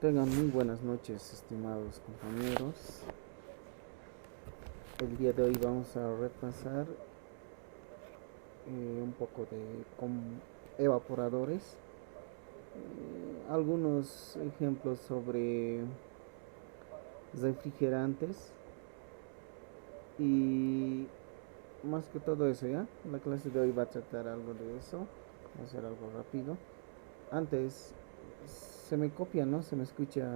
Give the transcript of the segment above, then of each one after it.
Tengan muy buenas noches, estimados compañeros. El día de hoy vamos a repasar un poco de evaporadores, algunos ejemplos sobre refrigerantes y más que todo eso, ¿ya? La clase de hoy va a tratar algo de eso, va a ser algo rápido. Antes, se me copia, ¿no? Se me escucha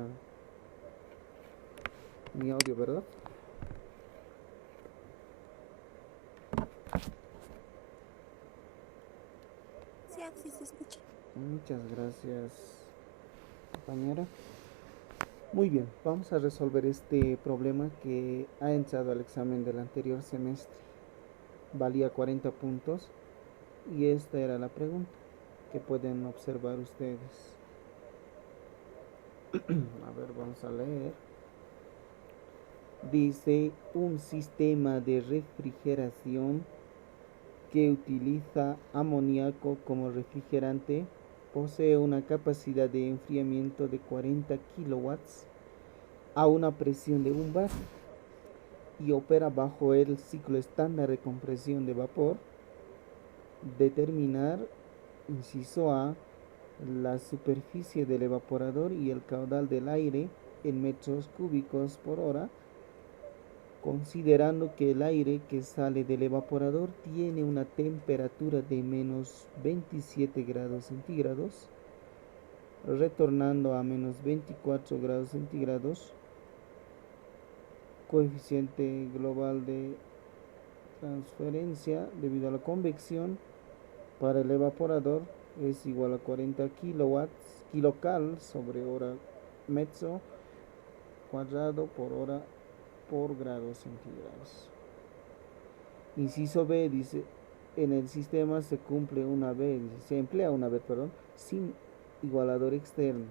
mi audio, ¿verdad? Sí, así se escucha. Muchas gracias, compañera. Muy bien, vamos a resolver este problema que ha entrado al examen del anterior semestre. Valía 40 puntos y esta era la pregunta que pueden observar ustedes. A ver, vamos a leer. Dice: un sistema de refrigeración que utiliza amoníaco como refrigerante posee una capacidad de enfriamiento de 40 kilowatts a una presión de 1 bar y opera bajo el ciclo estándar de compresión de vapor. Determinar, inciso A, la superficie del evaporador y el caudal del aire en metros cúbicos por hora, considerando que el aire que sale del evaporador tiene una temperatura de menos 27 grados centígrados, retornando a menos 24 grados centígrados. Coeficiente global de transferencia debido a la convección para el evaporador es igual a 40 kilocal sobre hora metro cuadrado por hora por grados centígrados. Inciso B dice: en el sistema se emplea una vez, sin igualador externo.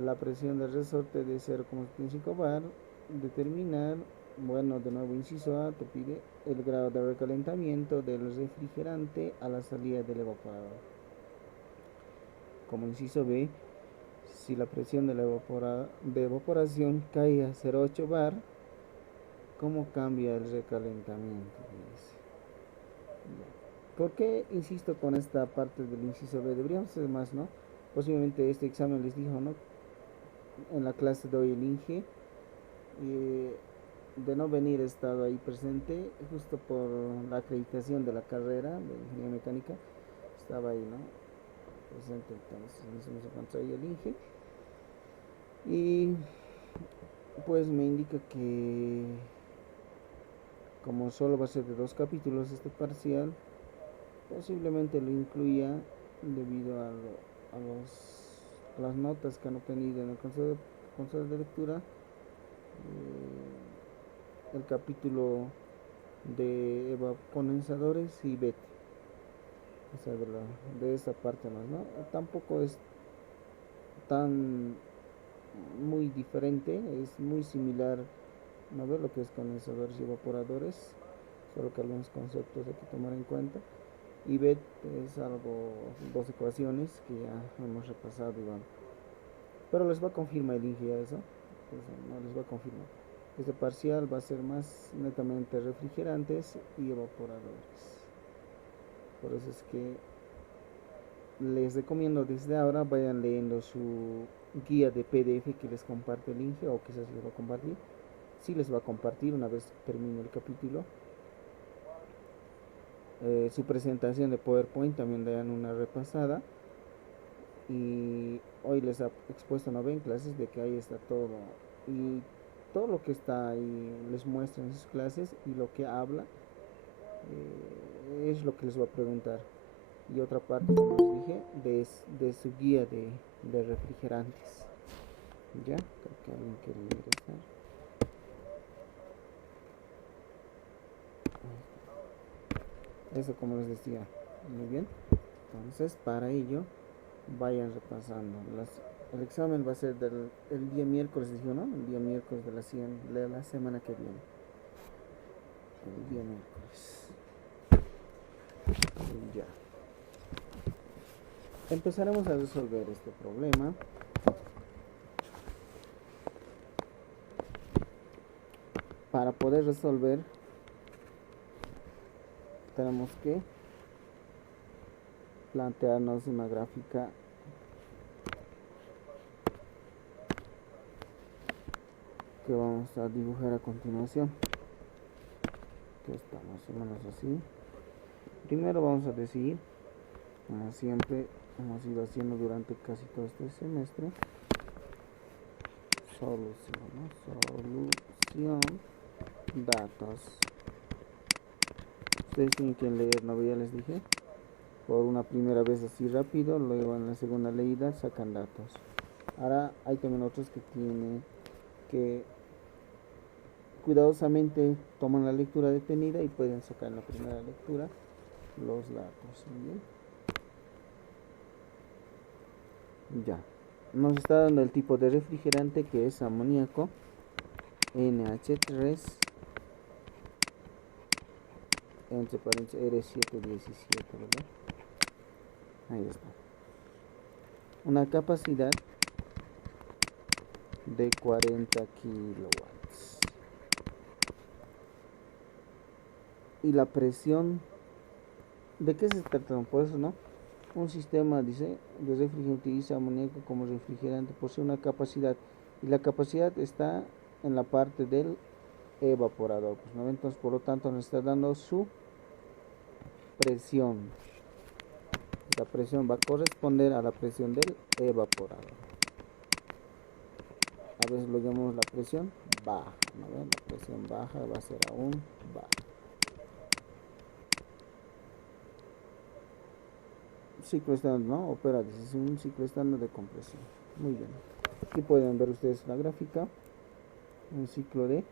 La presión del resorte de 0,75 bar. Determinar, bueno, de nuevo inciso A te pide el grado de recalentamiento del refrigerante a la salida del evaporador. Como inciso B, si la presión de evaporación cae a 0,8 bar, ¿cómo cambia el recalentamiento? ¿Por qué insisto con esta parte del inciso B? Deberíamos hacer más, ¿no? Posiblemente este examen les dijo, ¿no? En la clase de hoy el INGE, de no venir he estado ahí presente justo por la acreditación de la carrera de ingeniería mecánica. Estaba ahí, ¿no? Presente, entonces no se encontró ahí el INGE. Y pues me indica que como solo va a ser de 2 capítulos este parcial, posiblemente lo incluya debido a las notas que han obtenido en el consejo de lectura, el capítulo de condensadores y BET, o sea, de esa parte más, ¿no? Tampoco es tan muy diferente, es muy similar, ¿no? Ver lo que es condensadores y evaporadores, solo que algunos conceptos hay que tomar en cuenta. Y BET es algo, dos ecuaciones que ya hemos repasado, igual. Pero les va a confirmar el INGE eso, pues no les va a confirmar. Este parcial va a ser más netamente refrigerantes y evaporadores. Por eso es que les recomiendo desde ahora vayan leyendo su guía de PDF que les comparte el INGE, o quizás les va a compartir. Sí les va a compartir una vez termine el capítulo. Su presentación de PowerPoint también dan una repasada. Y hoy les ha expuesto, no ven clases, de que ahí está todo. Y todo lo que está ahí les muestra en sus clases, y lo que habla es lo que les va a preguntar. Y otra parte, como les dije, de su guía de refrigerantes. Ya, creo que alguien quiere ingresar. Eso, como les decía. Muy bien. Entonces, para ello, vayan repasando. El examen va a ser el día miércoles, ¿no? El día miércoles de la semana que viene. El día miércoles. Ya. Empezaremos a resolver este problema. para poder resolver tenemos que plantearnos una gráfica que vamos a dibujar a continuación, que está más o menos así. Primero vamos a decidir, como siempre hemos ido haciendo durante casi todo este semestre, solución, datos. Ustedes tienen que leer, ¿no? Ya les dije, por una primera vez así rápido, luego en la segunda leída sacan datos. Ahora hay también otros que tienen que cuidadosamente toman la lectura detenida y pueden sacar en la primera lectura los datos. ¿Bien? Ya. Nos está dando el tipo de refrigerante, que es amoníaco, NH3, entre paréntesis R717, ¿verdad? Ahí está. Una capacidad de 40 kilowatts. Y la presión, ¿de qué se trata? Por eso, ¿no? Un sistema, dice, de refrigerante utiliza amoníaco como refrigerante, posee una capacidad, y la capacidad está en la parte del evaporador, pues, ¿no? Entonces, por lo tanto, nos está dando su presión. La presión va a corresponder a la presión del evaporador. A veces lo llamamos la presión baja, ¿no? La presión baja va a ser aún baja. Ciclo estándar, ¿no? Opera, es un ciclo estándar de compresión. Muy bien. Aquí pueden ver ustedes la gráfica. Un ciclo de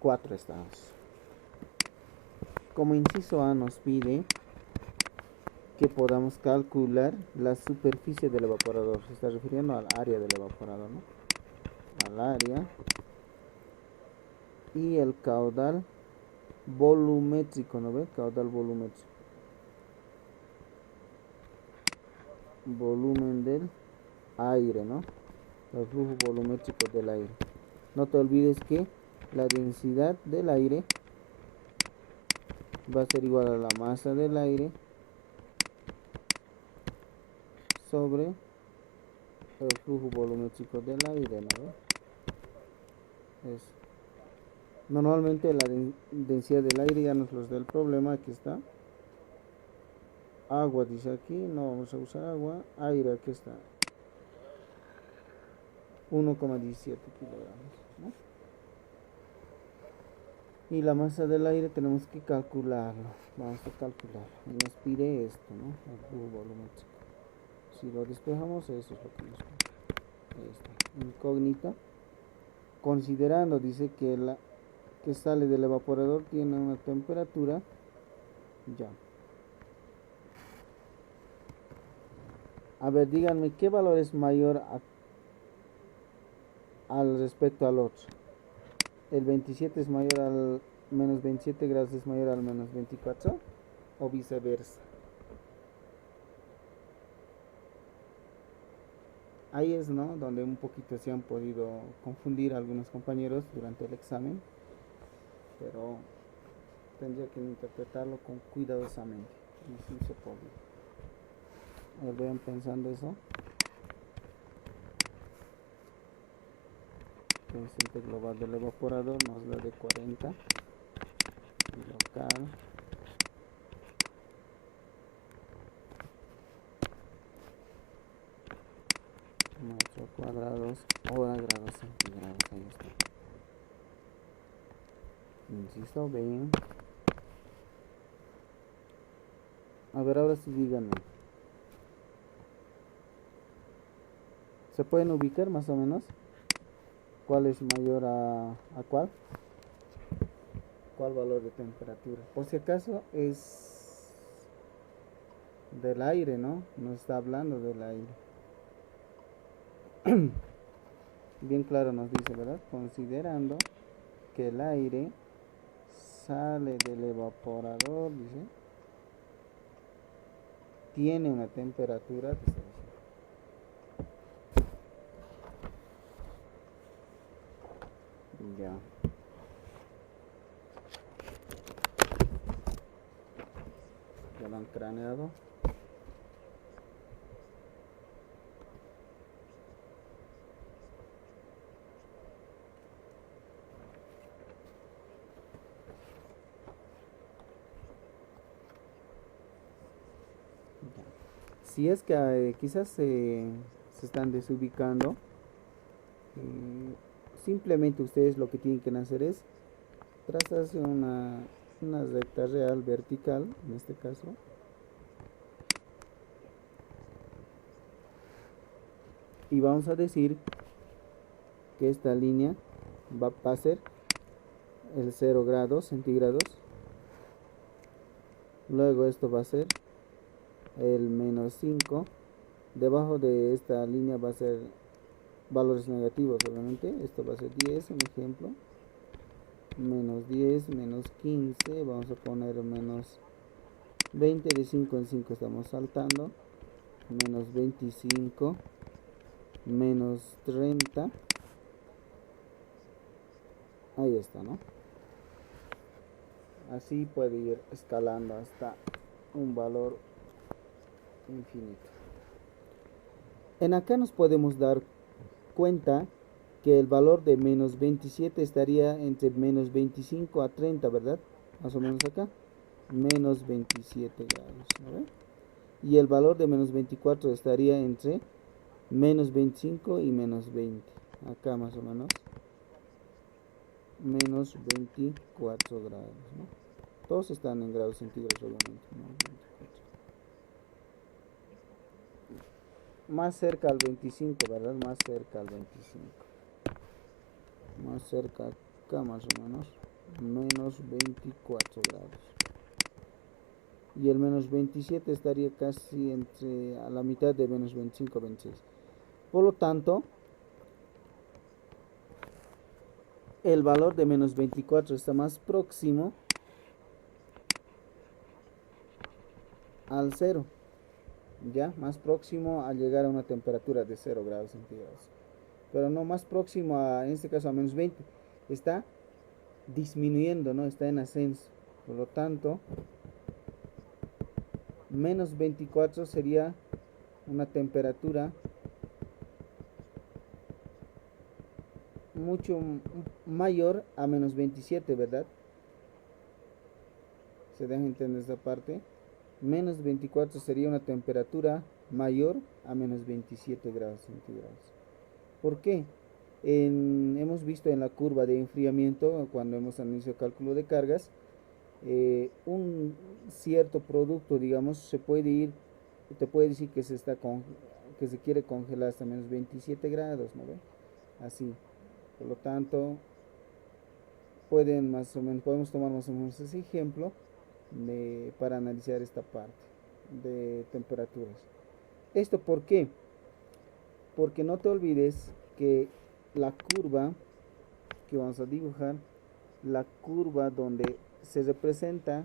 4 estados. Como inciso A nos pide que podamos calcular la superficie del evaporador. Se está refiriendo al área del evaporador, ¿no? Al área. Y el caudal volumétrico, ¿no ve? Caudal volumétrico. Volumen del aire, ¿no? El flujo volumétrico del aire. No te olvides que la densidad del aire va a ser igual a la masa del aire sobre el flujo volumétrico del aire, ¿no? Normalmente la densidad del aire ya nos los da el problema. Aquí está. Agua, dice aquí, no vamos a usar agua. Aire, aquí está. 1,17 kilogramos, ¿no? Y la masa del aire tenemos que calcularlo. Vamos a calcular. Y nos pide esto, ¿no? El flujo volumétrico. Si lo despejamos, eso es lo que nos pide. Ahí está. Incógnita. Considerando, dice que la que sale del evaporador tiene una temperatura, ya. A ver, díganme, ¿qué valor es mayor al respecto al otro? ¿El 27 es mayor al menos 27 grados es mayor al menos 24? ¿O viceversa? Ahí es, ¿no?, donde un poquito se han podido confundir algunos compañeros durante el examen, pero tendría que interpretarlo con cuidadosamente. Y sí se puede. A ver, vayan pensando eso. Coeficiente global del evaporador nos da de 40. Local. Metros cuadrados, hora, grados centígrados. Ahí está. Insisto, ven. A ver, ahora sí díganme. ¿Se pueden ubicar más o menos? ¿Cuál es mayor a cuál? ¿Cuál valor de temperatura? Por si acaso es del aire, ¿no? No está hablando del aire. Bien claro nos dice, ¿verdad? Considerando que el aire sale del evaporador, dice, tiene una temperatura de 6. grado. Si es que quizás se están desubicando, simplemente ustedes lo que tienen que hacer es trazarse una recta real vertical, en este caso, y vamos a decir que esta línea va a ser el 0 grados centígrados, luego esto va a ser el menos 5, debajo de esta línea va a ser valores negativos, obviamente, esto va a ser 10, un ejemplo, menos 10, menos 15, vamos a poner menos 20, de 5 en 5 estamos saltando, menos 25, menos 30, ahí está, ¿no? Así puede ir escalando hasta un valor infinito. En acá nos podemos dar cuenta que el valor de menos 27 estaría entre menos 25 a 30, ¿verdad? Más o menos acá, menos 27 grados, ¿no? Y el valor de menos 24 estaría entre menos 25 y menos 20, acá más o menos, menos 24 grados, ¿no? Todos están en grados centígrados, obviamente, ¿no? 24. Más cerca al 25, ¿verdad? Más cerca al 25. Más cerca acá más o menos, menos 24 grados. Y el menos 27 estaría casi entre a la mitad de menos 25 26. Por lo tanto, el valor de menos 24 está más próximo al 0, ya más próximo a llegar a una temperatura de 0 grados centígrados, pero no más próximo a, en este caso, a menos 20, está disminuyendo, no está en ascenso. Por lo tanto, menos 24 sería una temperatura mucho mayor a menos 27, ¿verdad? ¿Se deja entender esta parte? Menos 24 sería una temperatura mayor a menos 27 grados centígrados. ¿Por qué? Hemos visto en la curva de enfriamiento, cuando hemos analizado cálculo de cargas, un cierto producto, digamos, se puede ir, te puede decir que que se quiere congelar hasta menos 27 grados, ¿no ve? Así. Por lo tanto, podemos tomar más o menos ese ejemplo para analizar esta parte de temperaturas. ¿Esto por qué? Porque no te olvides que la curva que vamos a dibujar, la curva donde se representa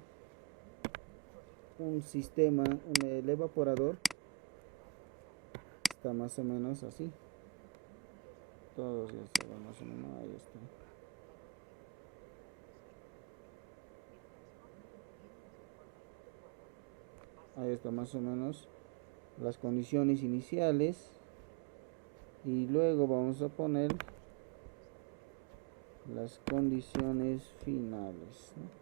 un sistema, el evaporador, está más o menos así. Todos ya saben más o menos, ahí está. Ahí está más o menos las condiciones iniciales, y luego vamos a poner las condiciones finales, ¿no?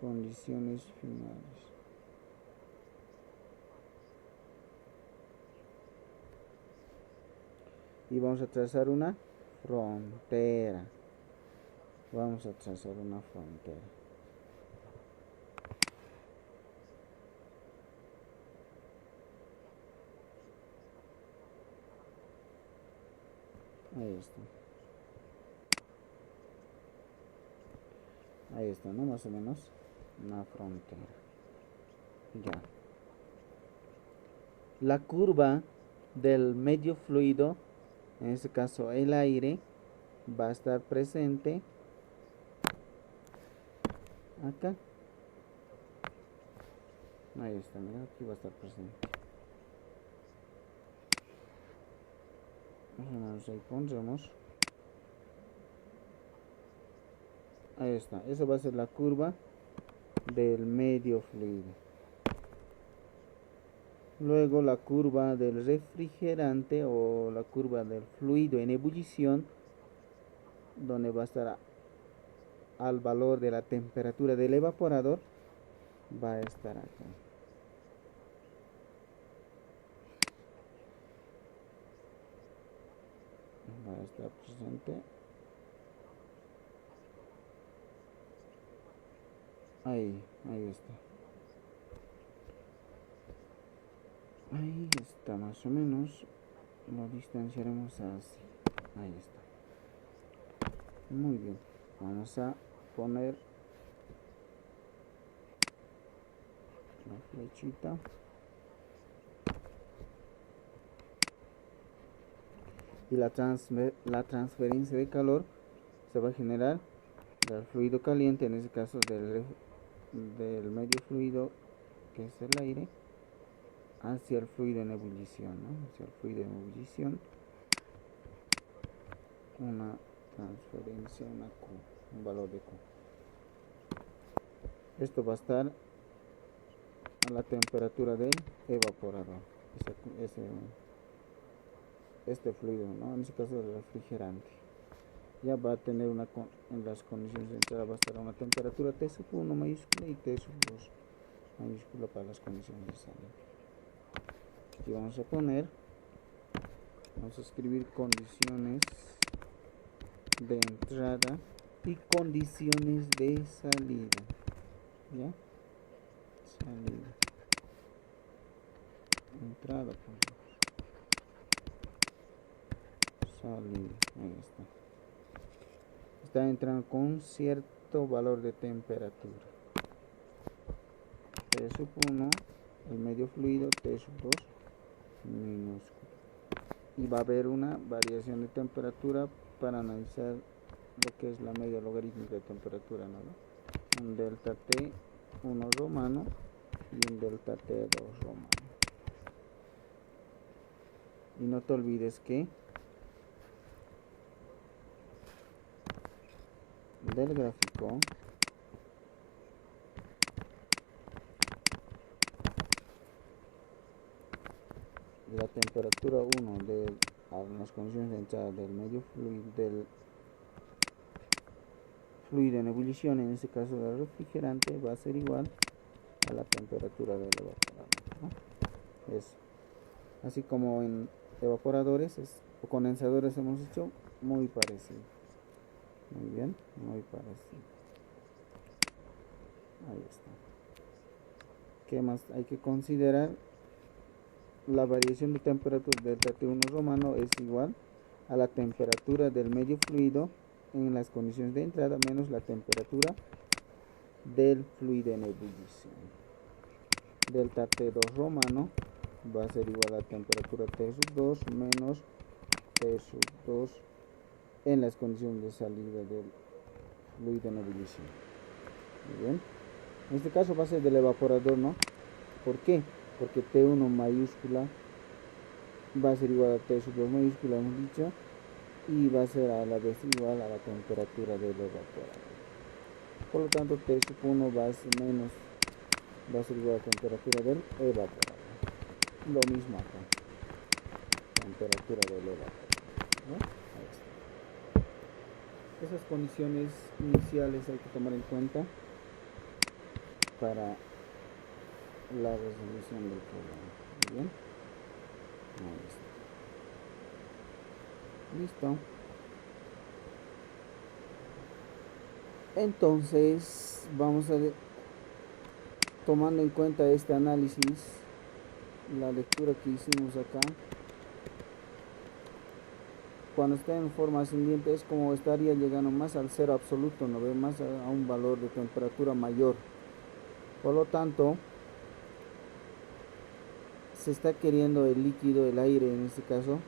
Condiciones finales. Y vamos a trazar una frontera. Vamos a trazar una frontera. Ahí está. Ahí está, ¿no? Más o menos una frontera. Ya. La curva del medio fluido, en este caso el aire, va a estar presente acá. Ahí está, mira, aquí va a estar presente. Ahí pondremos. Ahí está, esa va a ser la curva del medio fluido. Luego la curva del refrigerante o la curva del fluido en ebullición, donde va a estar al valor de la temperatura del evaporador, va a estar acá. Va a estar presente. Ahí está. Ahí está más o menos. Lo distanciaremos así. Ahí está. Muy bien. Vamos a poner la flechita. Y la transferencia de calor se va a generar del fluido caliente, en este caso del medio fluido, que es el aire, hacia el fluido en ebullición, ¿no? Hacia el fluido en ebullición, una transferencia, una Q, un valor de Q. Esto va a estar a la temperatura del evaporador, este fluido, ¿no? En este caso el refrigerante. Ya va a tener en las condiciones de entrada va a estar a una temperatura T sub 1 mayúscula y T sub 2 mayúscula para las condiciones de salida. Aquí vamos a escribir condiciones de entrada y condiciones de salida. ¿Ya? Salida. Entrada, salida. Ahí está. Está entrando con cierto valor de temperatura. T sub 1, el medio fluido, T sub 2, minúsculo. Y va a haber una variación de temperatura para analizar lo que es la media logarítmica de temperatura, ¿no? Un delta T1 romano y un delta T2 romano. Y no te olvides que del gráfico la temperatura 1 a las condiciones de entrada del fluido en ebullición, en este caso del refrigerante, va a ser igual a la temperatura del evaporador, ¿no? Es así como en evaporadores o condensadores hemos dicho, muy parecido. Muy bien, muy parecido. Ahí está. ¿Qué más hay que considerar? La variación de temperatura del T1 romano es igual a la temperatura del medio fluido en las condiciones de entrada menos la temperatura del fluido en ebullición. Delta T2 romano va a ser igual a la temperatura T sub 2 menos T sub 2 en las condiciones de salida del fluido en ebullición. Muy bien. En este caso va a ser del evaporador, ¿no? ¿Por qué? Porque T1 mayúscula va a ser igual a T sub 2 mayúscula, hemos dicho, y va a ser a la vez igual a la temperatura del evaporador. Por lo tanto, T sub 1 va a ser igual a la temperatura del evaporador. Lo mismo acá, temperatura del evaporador, ¿no? Ahí está. Esas condiciones iniciales hay que tomar en cuenta para la resolución del problema. Muy bien. Ahí está. Listo. Entonces vamos a tomando en cuenta este análisis, la lectura que hicimos acá, cuando está en forma ascendiente es como estaría llegando más al cero absoluto, no ve, más a un valor de temperatura mayor. Por lo tanto, se está queriendo el líquido, el aire en este caso,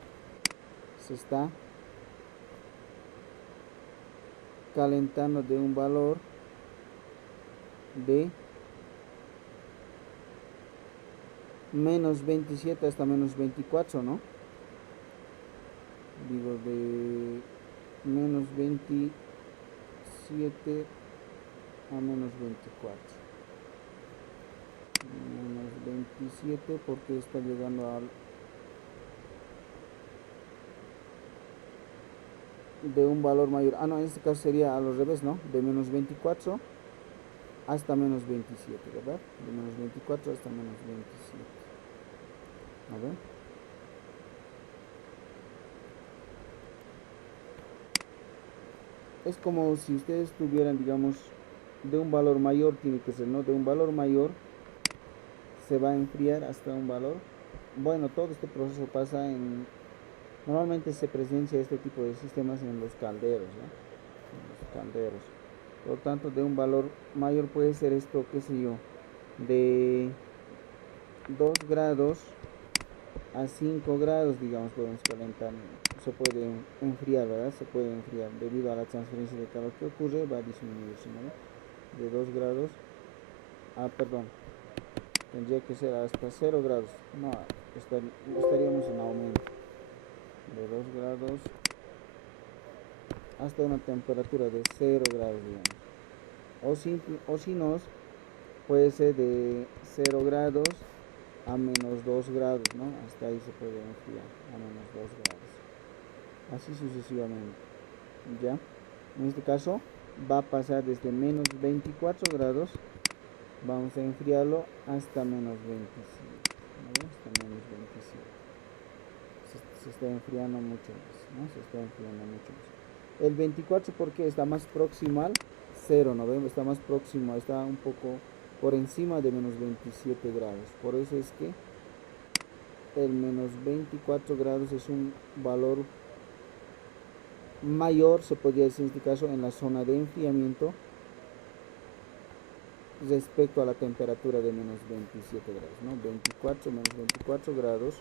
se está calentando de un valor de menos 27 hasta menos 24, ¿no? Digo, de menos 27 a menos 24. Menos 27 porque está llegando al de un valor mayor. Ah, no, en este caso sería al revés, ¿no? De menos 24 hasta menos 27, ¿verdad? De menos 24 hasta menos 27. A ver. Es como si ustedes tuvieran, digamos, de un valor mayor, tiene que ser, ¿no? De un valor mayor se va a enfriar hasta un valor. Bueno, todo este proceso pasa en... Normalmente se presencia este tipo de sistemas en los calderos, ¿no? En los calderos. Por lo tanto, de un valor mayor puede ser esto, qué sé yo, de 2 grados a 5 grados, digamos, podemos calentar, se puede enfriar, ¿verdad? Se puede enfriar debido a la transferencia de calor que ocurre, va a disminuir, ¿no? De 2 grados a, perdón, tendría que ser hasta 0 grados, no, estaríamos en aumento, de 2 grados hasta una temperatura de 0 grados, digamos, o si no, puede ser de 0 grados a menos 2 grados, ¿no? Hasta ahí se puede enfriar, a menos 2 grados. Así sucesivamente, ¿ya? En este caso va a pasar desde menos 24 grados, vamos a enfriarlo hasta menos 27, ¿no? Hasta menos 27. Se está enfriando mucho más, ¿no? Se está enfriando mucho más. El 24 porque está más próximo al 0, ¿no ven? Está más próximo, está un poco por encima de menos 27 grados. Por eso es que el menos 24 grados es un valor mayor, se podría decir en este caso, en la zona de enfriamiento respecto a la temperatura de menos 27 grados, ¿no? Menos 24 grados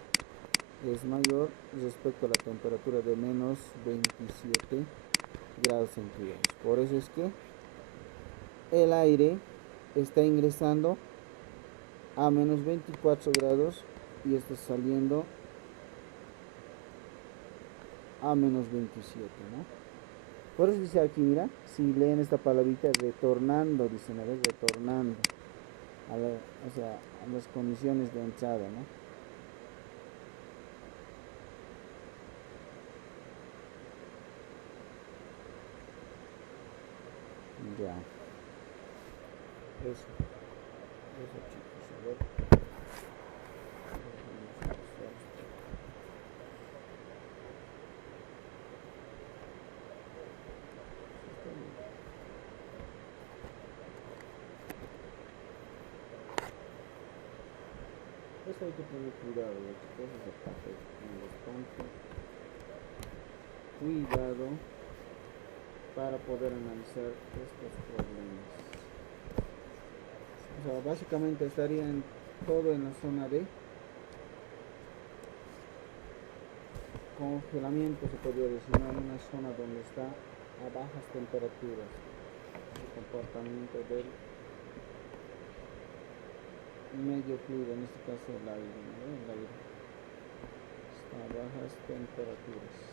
es mayor respecto a la temperatura de menos 27 grados centígrados. Por eso es que el aire está ingresando a menos 24 grados y está saliendo a menos 27, ¿no? Por eso dice aquí, mira, si leen esta palabrita retornando, dicen, a ver, retornando o sea, a las condiciones de entrada, ¿no? Ya, eso chicos, a ver. Eso hay que tener cuidado, chicos, esa parte, bastante cuidado para poder analizar estos problemas. O sea, básicamente estaría en todo en la zona de congelamiento, se podría decir, ¿no? En una zona donde está a bajas temperaturas, el comportamiento del medio fluido, en este caso el aire, ¿no? El aire está a bajas temperaturas.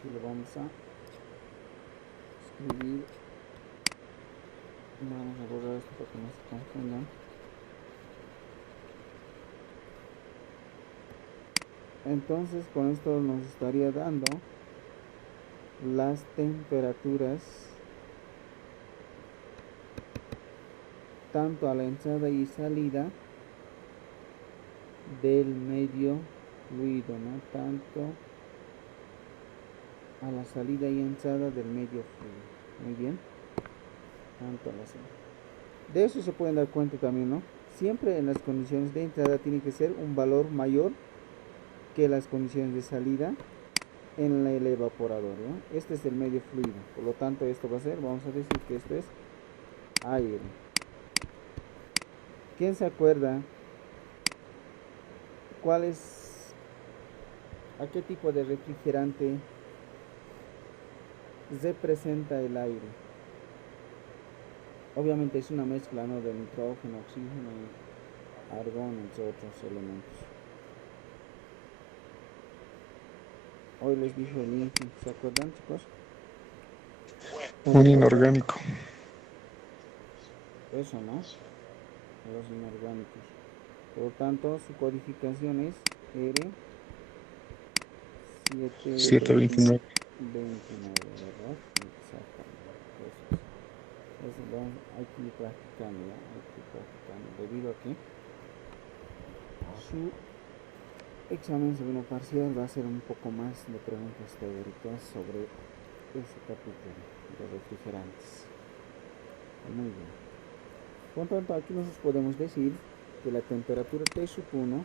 Aquí lo vamos a escribir, vamos a borrar esto para que no se confundan. Entonces con esto nos estaría dando las temperaturas tanto a la entrada y salida del medio fluido, ¿no? Tanto a la salida y entrada del medio fluido. Muy bien. Tanto a la salida. De eso se pueden dar cuenta también, ¿no? Siempre en las condiciones de entrada tiene que ser un valor mayor que las condiciones de salida en el evaporador, ¿no? Este es el medio fluido, por lo tanto esto va a ser, vamos a decir que esto es aire. ¿Quién se acuerda cuál es ¿A qué tipo de refrigerante representa el aire? Obviamente es una mezcla, ¿no?, de nitrógeno, oxígeno y argón, entre otros elementos. Hoy les dijo el INFI, ¿se acuerdan, chicos? Un inorgánico. Eso, ¿no? Los inorgánicos. Por lo tanto, su codificación es R 729. 729, ¿verdad? Exactamente. Eso hay que ir practicando, ¿ya? Hay que ir practicando. Debido a que su examen segundo parcial va a ser un poco más de preguntas teóricas sobre ese capítulo de refrigerantes. Muy bien. Por tanto, aquí nosotros podemos decir que la temperatura T sub 1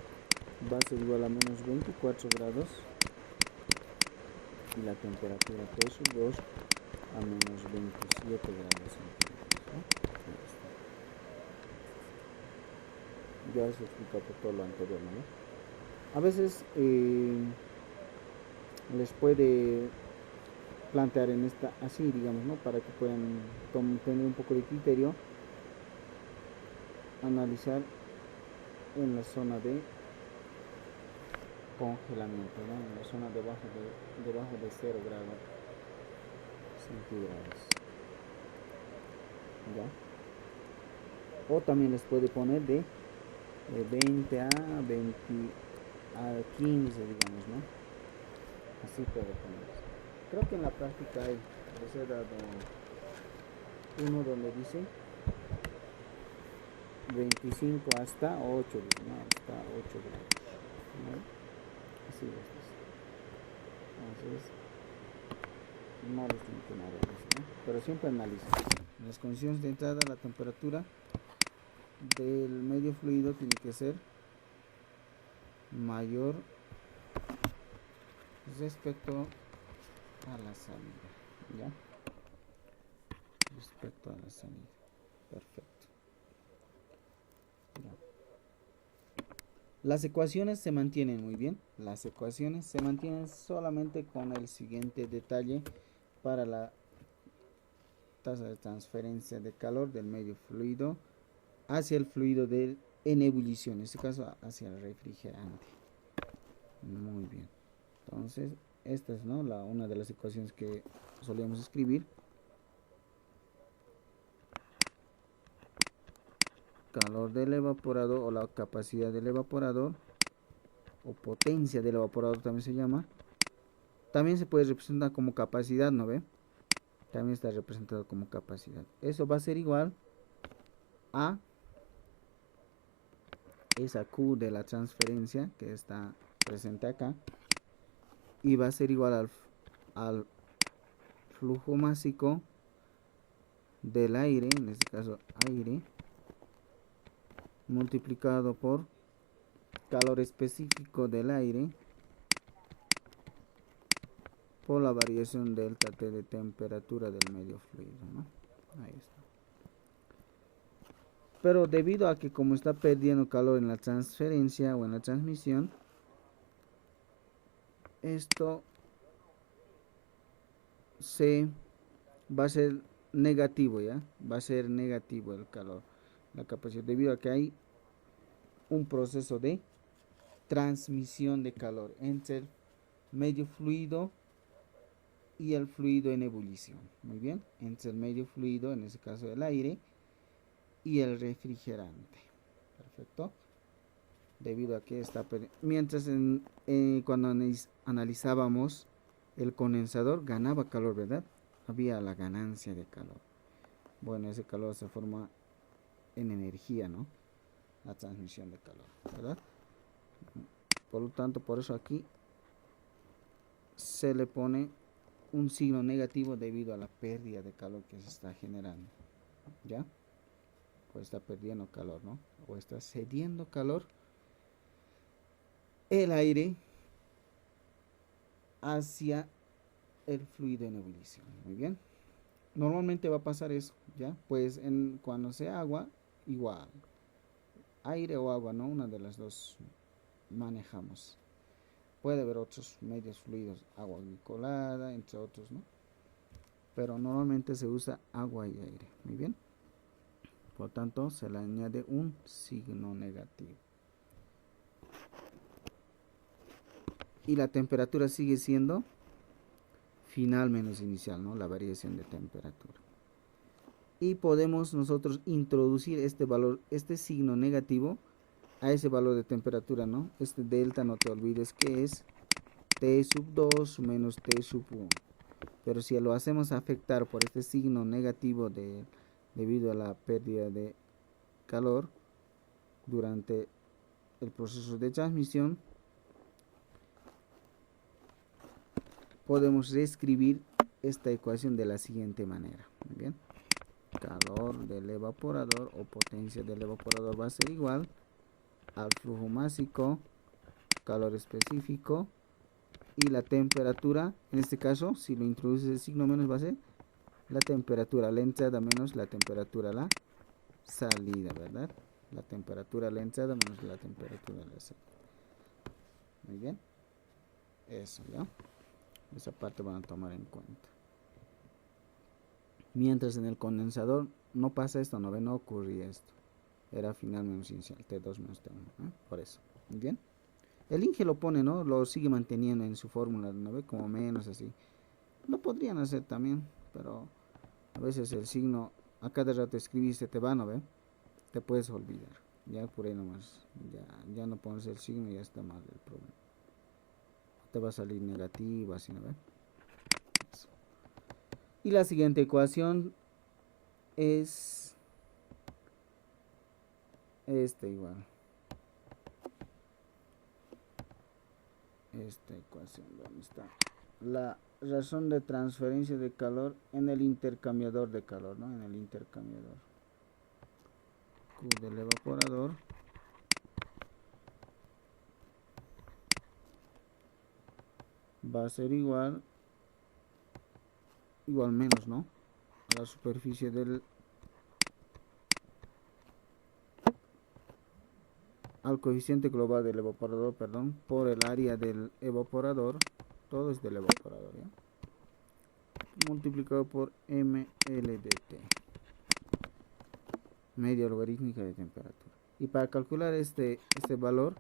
va a ser igual a menos 24 grados y la temperatura T sub 2 a menos 27 grados centígrados, ¿no? Ahí está. Ya se explica por todo lo anterior, ¿no? A veces les puede plantear en esta así, digamos, ¿no? Para que puedan tener un poco de criterio, analizar en la zona de congelamiento, ¿no? En la zona debajo de 0 grados centígrados, ¿ya? O también les puede poner de 20 a 20 a 15, digamos, ¿no? Así puede ponerse. Creo que en la práctica les he dado uno donde dice 25 hasta 8, ¿no? Hasta 8 grados, ¿no? Así es. Entonces, no les tiene que nada eso, ¿no? Pero siempre analicen. En las condiciones de entrada, la temperatura del medio fluido tiene que ser mayor respecto a la salida, ¿ya? Respecto a la salida. Perfecto. Ya. Las ecuaciones se mantienen muy bien. Las ecuaciones se mantienen solamente con el siguiente detalle para la tasa de transferencia de calor del medio fluido hacia el fluido en ebullición, en este caso hacia el refrigerante. Muy bien. Entonces, esta es, ¿no?, una de las ecuaciones que solíamos escribir. Calor del evaporador o la capacidad del evaporador o potencia del evaporador también se llama. También se puede representar como capacidad, ¿no ve? También está representado como capacidad. Eso va a ser igual a esa Q de la transferencia que está presente acá. Y va a ser igual al flujo másico del aire, en este caso aire, multiplicado por calor específico del aire por la variación delta T de temperatura del medio fluido, ¿no? Ahí está. Pero debido a que como está perdiendo calor en la transferencia o en la transmisión, esto va a ser negativo, ¿ya? Va a ser negativo el calor, la capacidad, debido a que hay un proceso de transmisión de calor entre el medio fluido y el fluido en ebullición. Muy bien, entre el medio fluido, en este caso el aire, y el refrigerante. Perfecto. Debido a que está mientras cuando analizábamos el condensador ganaba calor, ¿verdad? Había la ganancia de calor. Bueno, ese calor se forma en energía, ¿no? La transmisión de calor, ¿verdad? Por lo tanto, por eso aquí se le pone un signo negativo debido a la pérdida de calor que se está generando, ¿ya? Pues está perdiendo calor, ¿no? O está cediendo calor el aire hacia el fluido en ebullición. Muy bien. Normalmente va a pasar eso, ¿ya? Pues cuando sea agua, igual. Aire o agua, ¿no? Una de las dos manejamos. Puede haber otros medios fluidos, agua glucolada, entre otros, ¿no? Pero normalmente se usa agua y aire. Muy bien. Por tanto, se le añade un signo negativo. Y la temperatura sigue siendo final menos inicial, ¿no? La variación de temperatura. Y podemos nosotros introducir este valor, este signo negativo a ese valor de temperatura, ¿no? Este delta, no te olvides que es T sub 2 menos T sub 1. Pero si lo hacemos afectar por este signo negativo debido a la pérdida de calor durante el proceso de transmisión, podemos reescribir esta ecuación de la siguiente manera. Muy bien. Calor del evaporador o potencia del evaporador va a ser igual al flujo másico, calor específico, y la temperatura, en este caso, si lo introduces el signo menos, va a ser la temperatura a la entrada menos la temperatura a la salida, ¿verdad? La temperatura a la entrada menos la temperatura a la salida. Muy bien. Eso, ¿ya? Esa parte van a tomar en cuenta. Mientras en el condensador no pasa esto, ¿no ve? No ocurría esto. Era final menos inicial, T2 menos T1, ¿eh? Por eso. Muy bien. El Inge lo pone, ¿no? Lo sigue manteniendo en su fórmula, ¿no ve? Como menos así. Lo podrían hacer también, pero a veces el signo a cada rato escribir se te va, ¿no ve? Te puedes olvidar. Ya por ahí nomás. Ya no pones el signo y ya está mal el problema. Te va a salir negativo, así, ¿no ve? Eso. Y la siguiente ecuación es esta igual. Esta ecuación, ¿dónde está? La razón de transferencia de calor en el intercambiador de calor, ¿no? En el intercambiador. Q del evaporador va a ser igual menos, ¿no? A la superficie del al coeficiente global del evaporador, perdón, por el área del evaporador, todo es del evaporador, ¿ya? Multiplicado por mLdt, media logarítmica de temperatura. Y para calcular este valor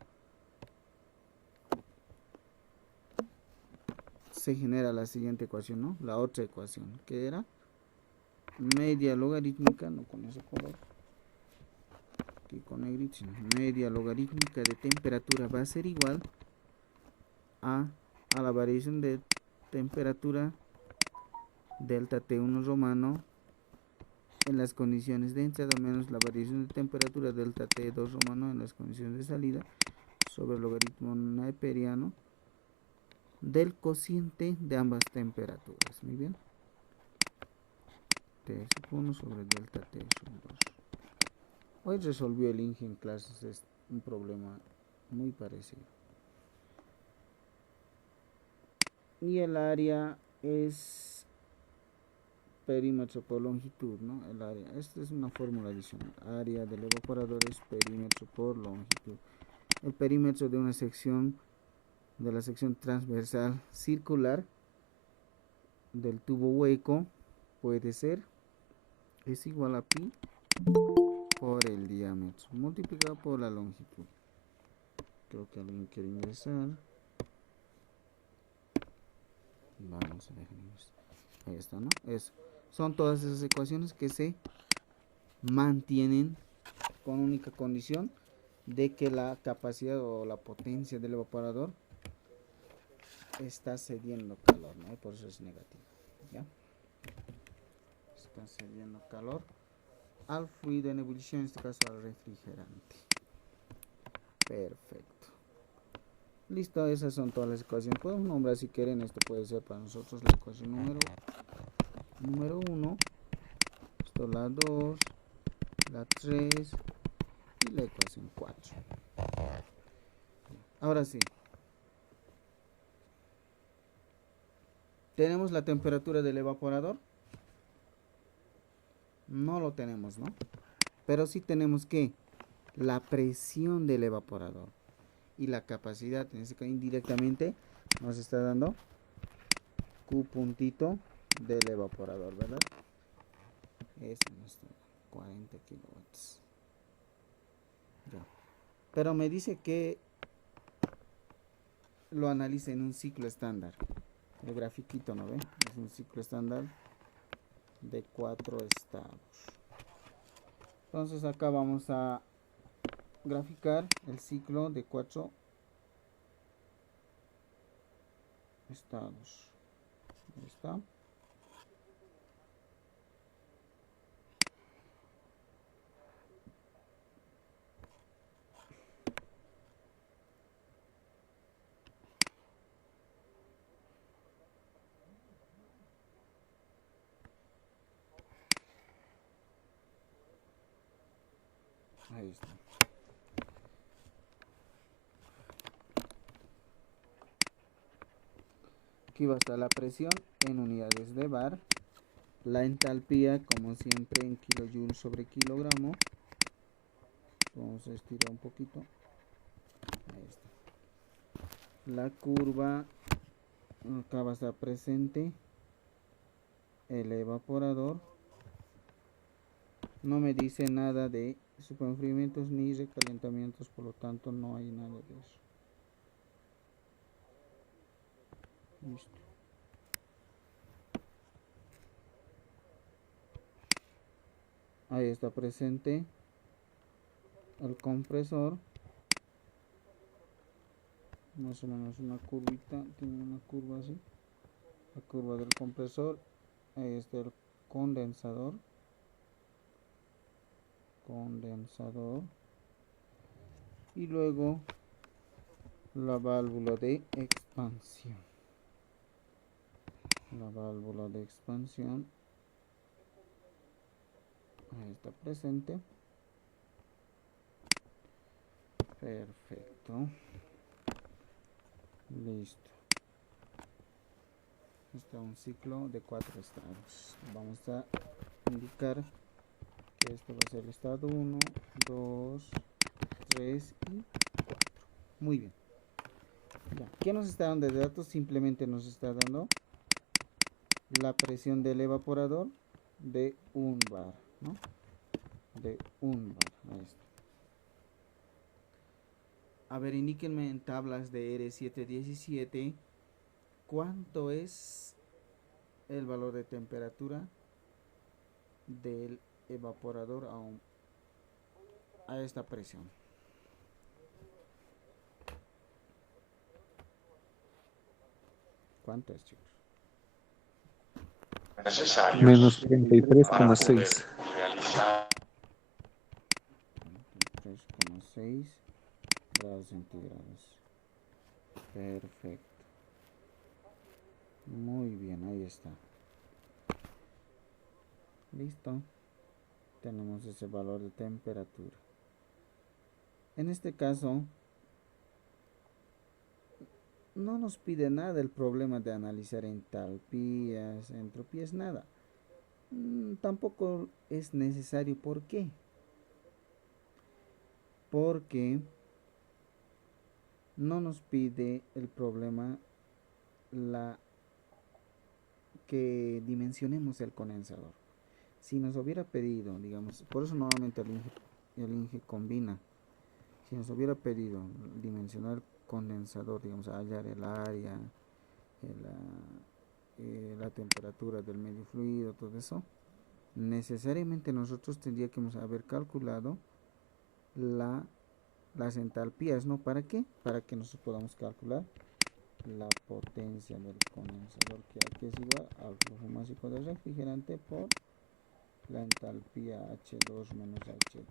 se genera la siguiente ecuación, ¿no? La otra ecuación, que era media logarítmica, no con ese color, aquí con negrito, sino media logarítmica de temperatura va a ser igual a la variación de temperatura delta T1 romano en las condiciones de entrada menos la variación de temperatura delta T2 romano en las condiciones de salida sobre el logaritmo naeperiano del cociente de ambas temperaturas. Muy bien. T sub 1 sobre delta T sub 2. Hoy resolvió el Inge en clases, es un problema muy parecido. Y el área es perímetro por longitud, ¿no? El área, esta es una fórmula adicional. Área del evaporador es perímetro por longitud. El perímetro de una sección, de la sección transversal circular del tubo hueco puede ser, es igual a pi por el diámetro multiplicado por la longitud. Creo que alguien quiere ingresar. Vamos a dejar ingresar. Ahí está, ¿no? Eso. Son todas esas ecuaciones que se mantienen con única condición de que la capacidad o la potencia del evaporador está cediendo calor, ¿no? Y por eso es negativo, ¿ya? Está cediendo calor al fluido en ebullición, en este caso al refrigerante. Perfecto. Listo, esas son todas las ecuaciones. Podemos nombrar si quieren, esto puede ser para nosotros la ecuación número 1, esto la 2, la 3 y la ecuación 4. Ahora sí. ¿Tenemos la temperatura del evaporador? No lo tenemos, ¿no? Pero sí tenemos que la presión del evaporador. y la capacidad, en este caso indirectamente nos está dando Q puntito del evaporador, ¿verdad? Es nuestro 40 kilowatts. Ya. Pero me dice que lo analice en un ciclo estándar. El grafiquito, ¿no ve? Es un ciclo estándar de 4 estados. Entonces acá vamos a graficar el ciclo de 4 estados. Ahí está. Ahí está. Aquí va a estar la presión en unidades de bar. La entalpía, como siempre, en kilojoules sobre kilogramo. Vamos a estirar un poquito. Ahí está. La curva, acá va a estar presente el evaporador. No me dice nada de superenfriamientos ni recalentamientos, por lo tanto no hay nada de eso. Listo. Ahí está presente el compresor. Más o menos una curvita, tiene una curva así. La curva del compresor. Ahí está el condensador. Y luego la válvula de expansión. Ahí está presente. Perfecto. Listo. Está un ciclo de 4 estados. Vamos a indicar que esto va a ser el estado 1, 2, 3 y 4. Muy bien. Ya. ¿Qué nos está dando de datos? Simplemente nos está dando la presión del evaporador de 1 bar, ¿no? De 1 bar. Ahí está. A ver, indíquenme en tablas de R717 cuánto es el valor de temperatura del evaporador a esta presión. ¿Cuánto es, chicos? Menos 33,6. 3,6 grados centígrados. Perfecto. Muy bien, ahí está. Listo. Tenemos ese valor de temperatura. En este caso, no nos pide nada el problema de analizar entalpías, entropías, nada. Tampoco es necesario. ¿Por qué? Porque no nos pide el problema que dimensionemos el condensador. Si nos hubiera pedido, digamos, por eso nuevamente el INGE combina. Si nos hubiera pedido dimensionar el condensador, digamos, hallar el área, la temperatura del medio fluido, todo eso, necesariamente nosotros tendríamos haber calculado las entalpías, ¿no? ¿Para qué? Para que nosotros podamos calcular la potencia del condensador, que aquí es igual al flujo másico del refrigerante por la entalpía H2 menos H3.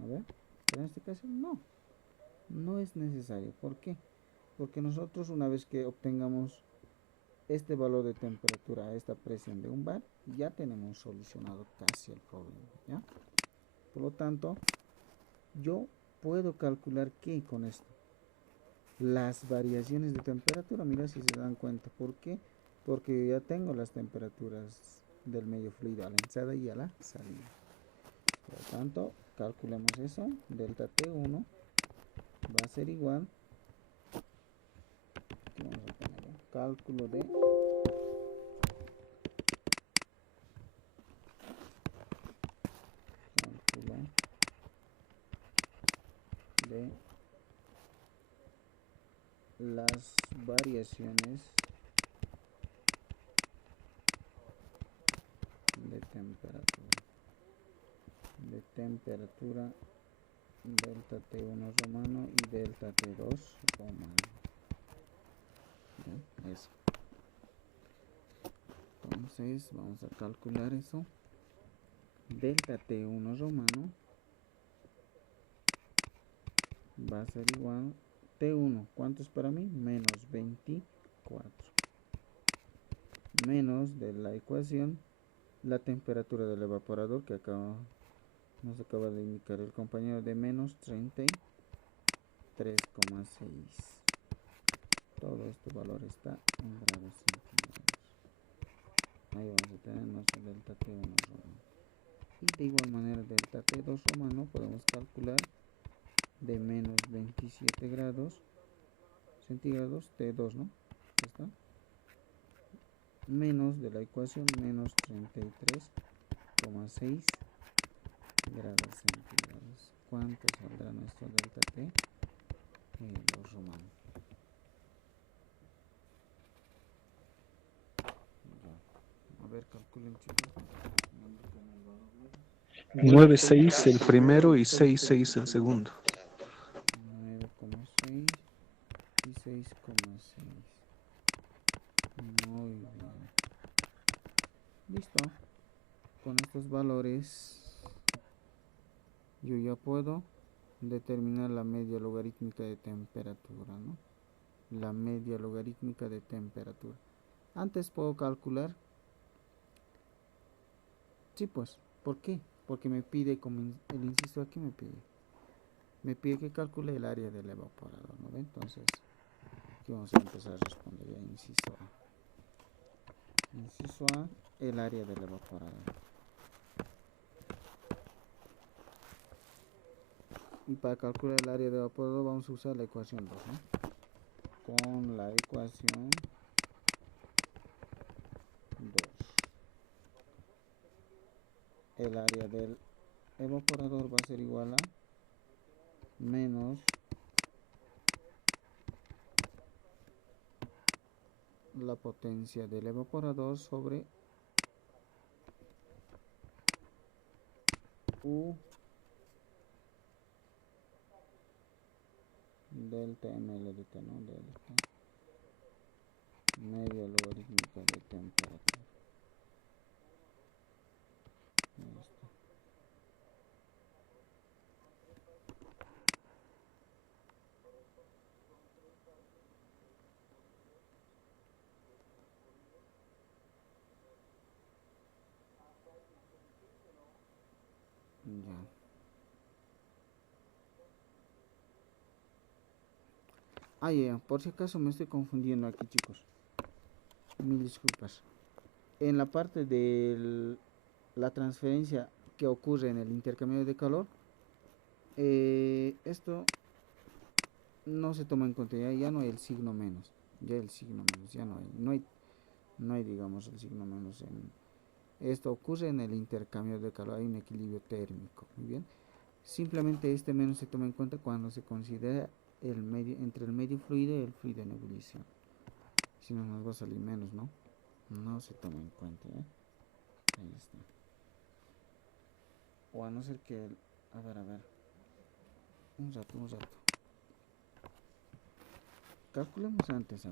¿A ver? Pero en este caso no es necesario. ¿Por qué? Porque nosotros, una vez que obtengamos este valor de temperatura a esta presión de 1 bar, ya tenemos solucionado casi el problema, ¿ya? Por lo tanto, yo puedo calcular ¿qué con esto? Las variaciones de temperatura. Mira, si se dan cuenta. ¿Por qué? Porque ya tengo las temperaturas del medio fluido a la entrada y a la salida. Por lo tanto, calculemos eso. Delta T1 va a ser igual, aquí vamos a poner cálculo de las variaciones de temperatura delta T1 romano y delta T2 romano. Bien, eso. Entonces vamos a calcular eso. Delta T1 romano va a ser igual T1, ¿cuánto es para mí? Menos 24. Menos de la ecuación la temperatura del evaporador que nos acaba de indicar el compañero de menos 33,6. Todo este valor está en grados centígrados. Ahí vamos a tener nuestro delta T1 romano. Y de igual manera delta T2 romano podemos calcular de menos 27 grados centígrados T2, ¿no? ¿Está? Menos de la ecuación menos 33,6 grados centígrados. ¿Cuánto saldrá nuestro delta T? Los romanos. A ver, calculen, chicos. 9,6 el primero y 6,6 el segundo. 9,6 y 6,6. Muy bien. Listo. Con estos valores yo ya puedo determinar la media logarítmica de temperatura, ¿no? La media logarítmica de temperatura. Antes puedo calcular. Sí, pues. ¿Por qué? Porque me pide, como el inciso aquí me pide que calcule el área del evaporador, ¿no? Entonces, aquí vamos a empezar a responder ya inciso A. Inciso A, el área del evaporador. Y para calcular el área del evaporador vamos a usar la ecuación 2, ¿no? Con la ecuación 2. El área del evaporador va a ser igual a menos la potencia del evaporador sobre U delta ml de T, ¿no? Delta media logarítmica de temperatura. Ahí está. Ya. Por si acaso me estoy confundiendo aquí, chicos. Mil disculpas. En la parte de la transferencia que ocurre en el intercambio de calor, esto no se toma en cuenta, ya no hay el signo menos, ya no hay digamos el signo menos esto ocurre en el intercambio de calor, hay un equilibrio térmico, muy bien. Simplemente este menos se toma en cuenta cuando se considera el medio entre el medio fluido y el fluido en ebullición. Si no nos va a salir menos, ¿no? No se toma en cuenta, ahí está. O a no ser que a ver, un rato. Calculemos antes,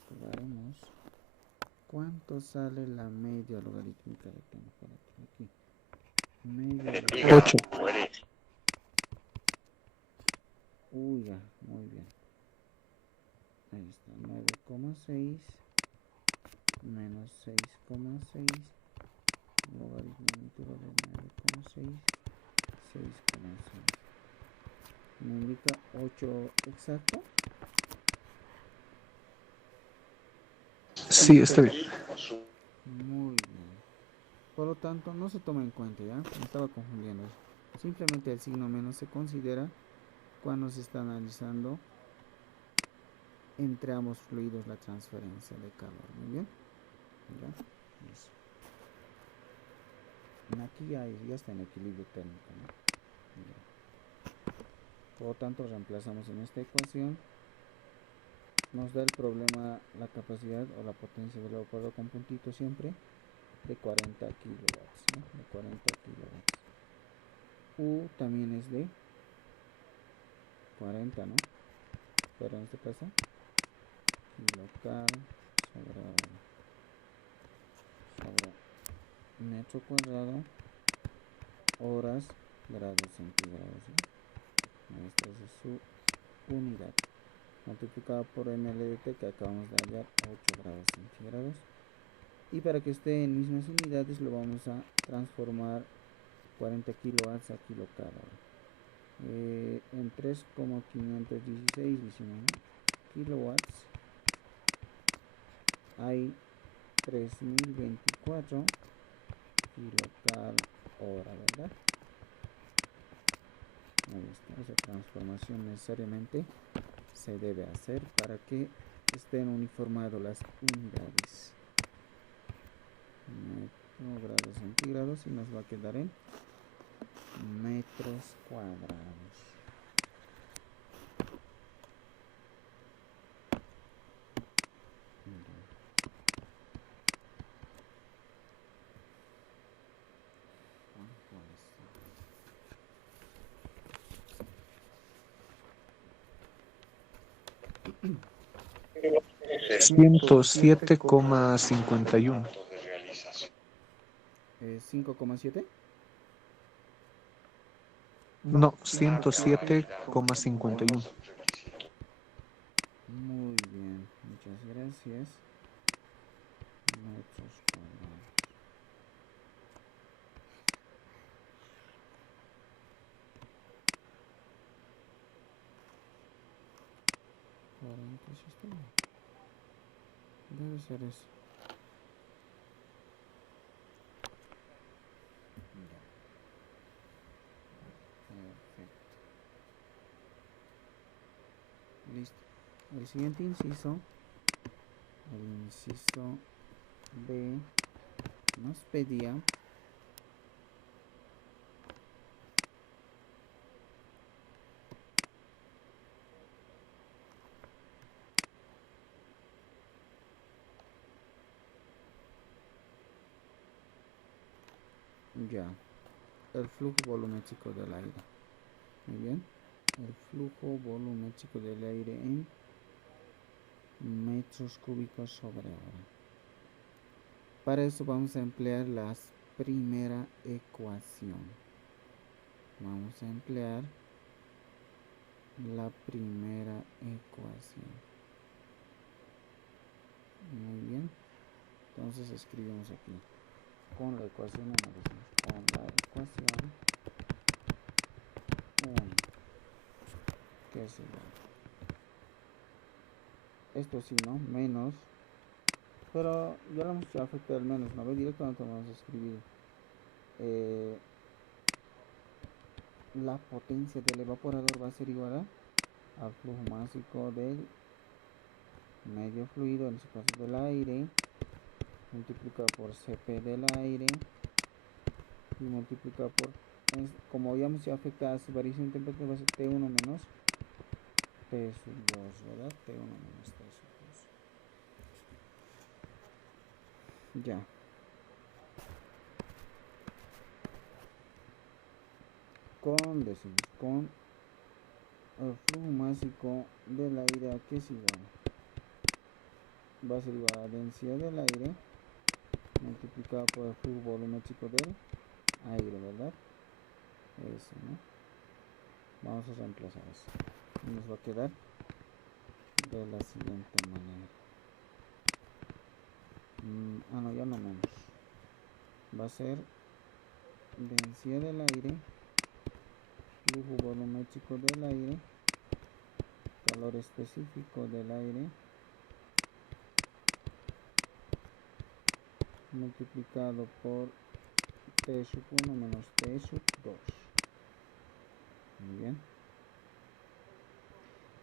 calcularemos cuánto sale la media logarítmica de temperatura aquí. Media 8. Ya, muy bien. Ahí está, 9,6 menos 6,6 logaritmo natural de 9,6, 6,6. Me indica 8 exacto. Sí, está bien. Muy bien. Por lo tanto, no se toma en cuenta, ¿ya? Me estaba confundiendo. Simplemente el signo menos se considera cuando se está analizando entre ambos fluidos la transferencia de calor. Muy bien. ¿Ya? Eso. Aquí ya está en equilibrio térmico, ¿no? Por lo tanto, reemplazamos en esta ecuación. Nos da el problema la capacidad o la potencia del evaporador con puntito siempre de 40 kilowatts, ¿no? De 40 kilowatts. U también es de 40, ¿no? Pero en este caso, kilocal sobre metro cuadrado, horas, grados centígrados, ¿no? Esta es su unidad. Multiplicado por mLdt, que acabamos de hallar, 8 grados centígrados. Y para que esté en mismas unidades lo vamos a transformar 40 kilowatts a kilocarga. En 3,516 decimos, ¿no? Kilowatts hay 3024 kilocal hora, ¿verdad? Ahí está. Esa transformación necesariamente se debe hacer para que estén uniformadas las unidades. Metro, grados centígrados, y nos va a quedar en metros cuadrados. Ciento siete coma 51. 5,7. No, 107,51. Muy bien, muchas gracias. Metros cuadrados. Debe ser eso. Ya. Perfecto. Listo. El siguiente inciso, el inciso B, nos pedía ya el flujo volumétrico del aire. Muy bien. El flujo volumétrico del aire en metros cúbicos sobre hora. Para eso vamos a emplear la primera ecuación. Vamos a emplear la primera ecuación. Muy bien. Entonces escribimos aquí con la ecuación 1, con la ecuación 1, que es igual. Esto sí, ¿no? Menos. Pero ya lo hemos hecho afectar el menos, ¿no? Directamente vamos a escribir la potencia del evaporador va a ser igual al flujo másico del medio fluido, en este caso del aire, multiplicado por Cp del aire y multiplicado por, como ya hemos hecho afectar a su variación de temperatura, va a ser T1 menos T sub 2, ¿verdad? T1 menos T sub 2. Ya. Decimos, con el flujo másico del aire, ¿a qué es igual? Va a ser igual a la densidad del aire multiplicado por el flujo volumétrico del aire, ¿verdad? Eso, ¿no? Vamos a reemplazar eso. Y nos va a quedar de la siguiente manera. No, ya no menos. Va a ser densidad del aire, flujo volumétrico del aire, calor específico del aire, multiplicado por T sub 1 menos T sub 2. Muy bien.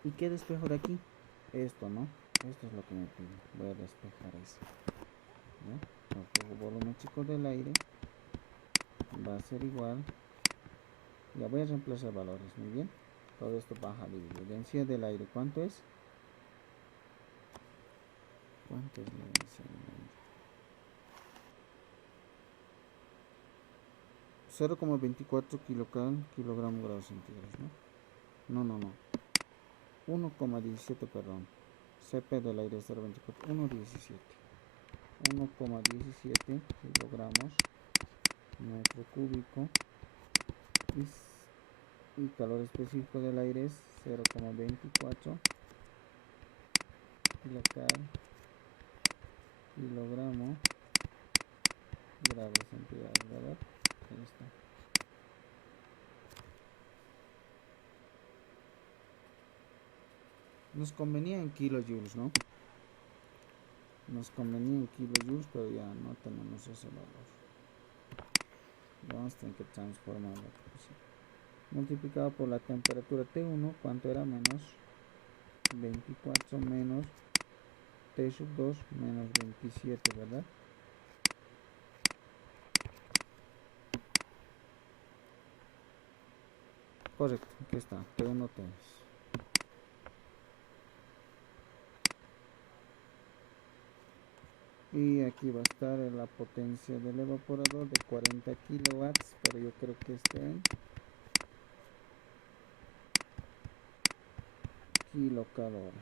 ¿Y qué despejo de aquí? Esto, ¿no? Esto es lo que me pide. Voy a despejar eso. ¿Ya? El volumen chico del aire va a ser igual. Ya voy a reemplazar valores. Muy bien. Todo esto baja dividido. Densidad del aire, ¿cuánto es? ¿Cuánto es la densidad del aire? 0,24 kilogramos grados centígrados, ¿no? No. 1,17, perdón. Cp del aire es 0,24. 1,17 kilogramos metro cúbico. Y calor específico del aire es 0,24 kilogramo grados centígrados, ¿verdad? Ahí está. Nos convenía en kilojoules, ¿no? Nos convenía en kilojoules, pero ya no tenemos ese valor. Vamos a tener que transformarlo. Multiplicado por la temperatura T1, ¿cuánto era? Menos 24 menos T sub 2 menos 27, ¿verdad? Correcto, aquí está, T1 T2. Y aquí va a estar la potencia del evaporador de 40 kilowatts, pero yo creo que esté en kilocalor.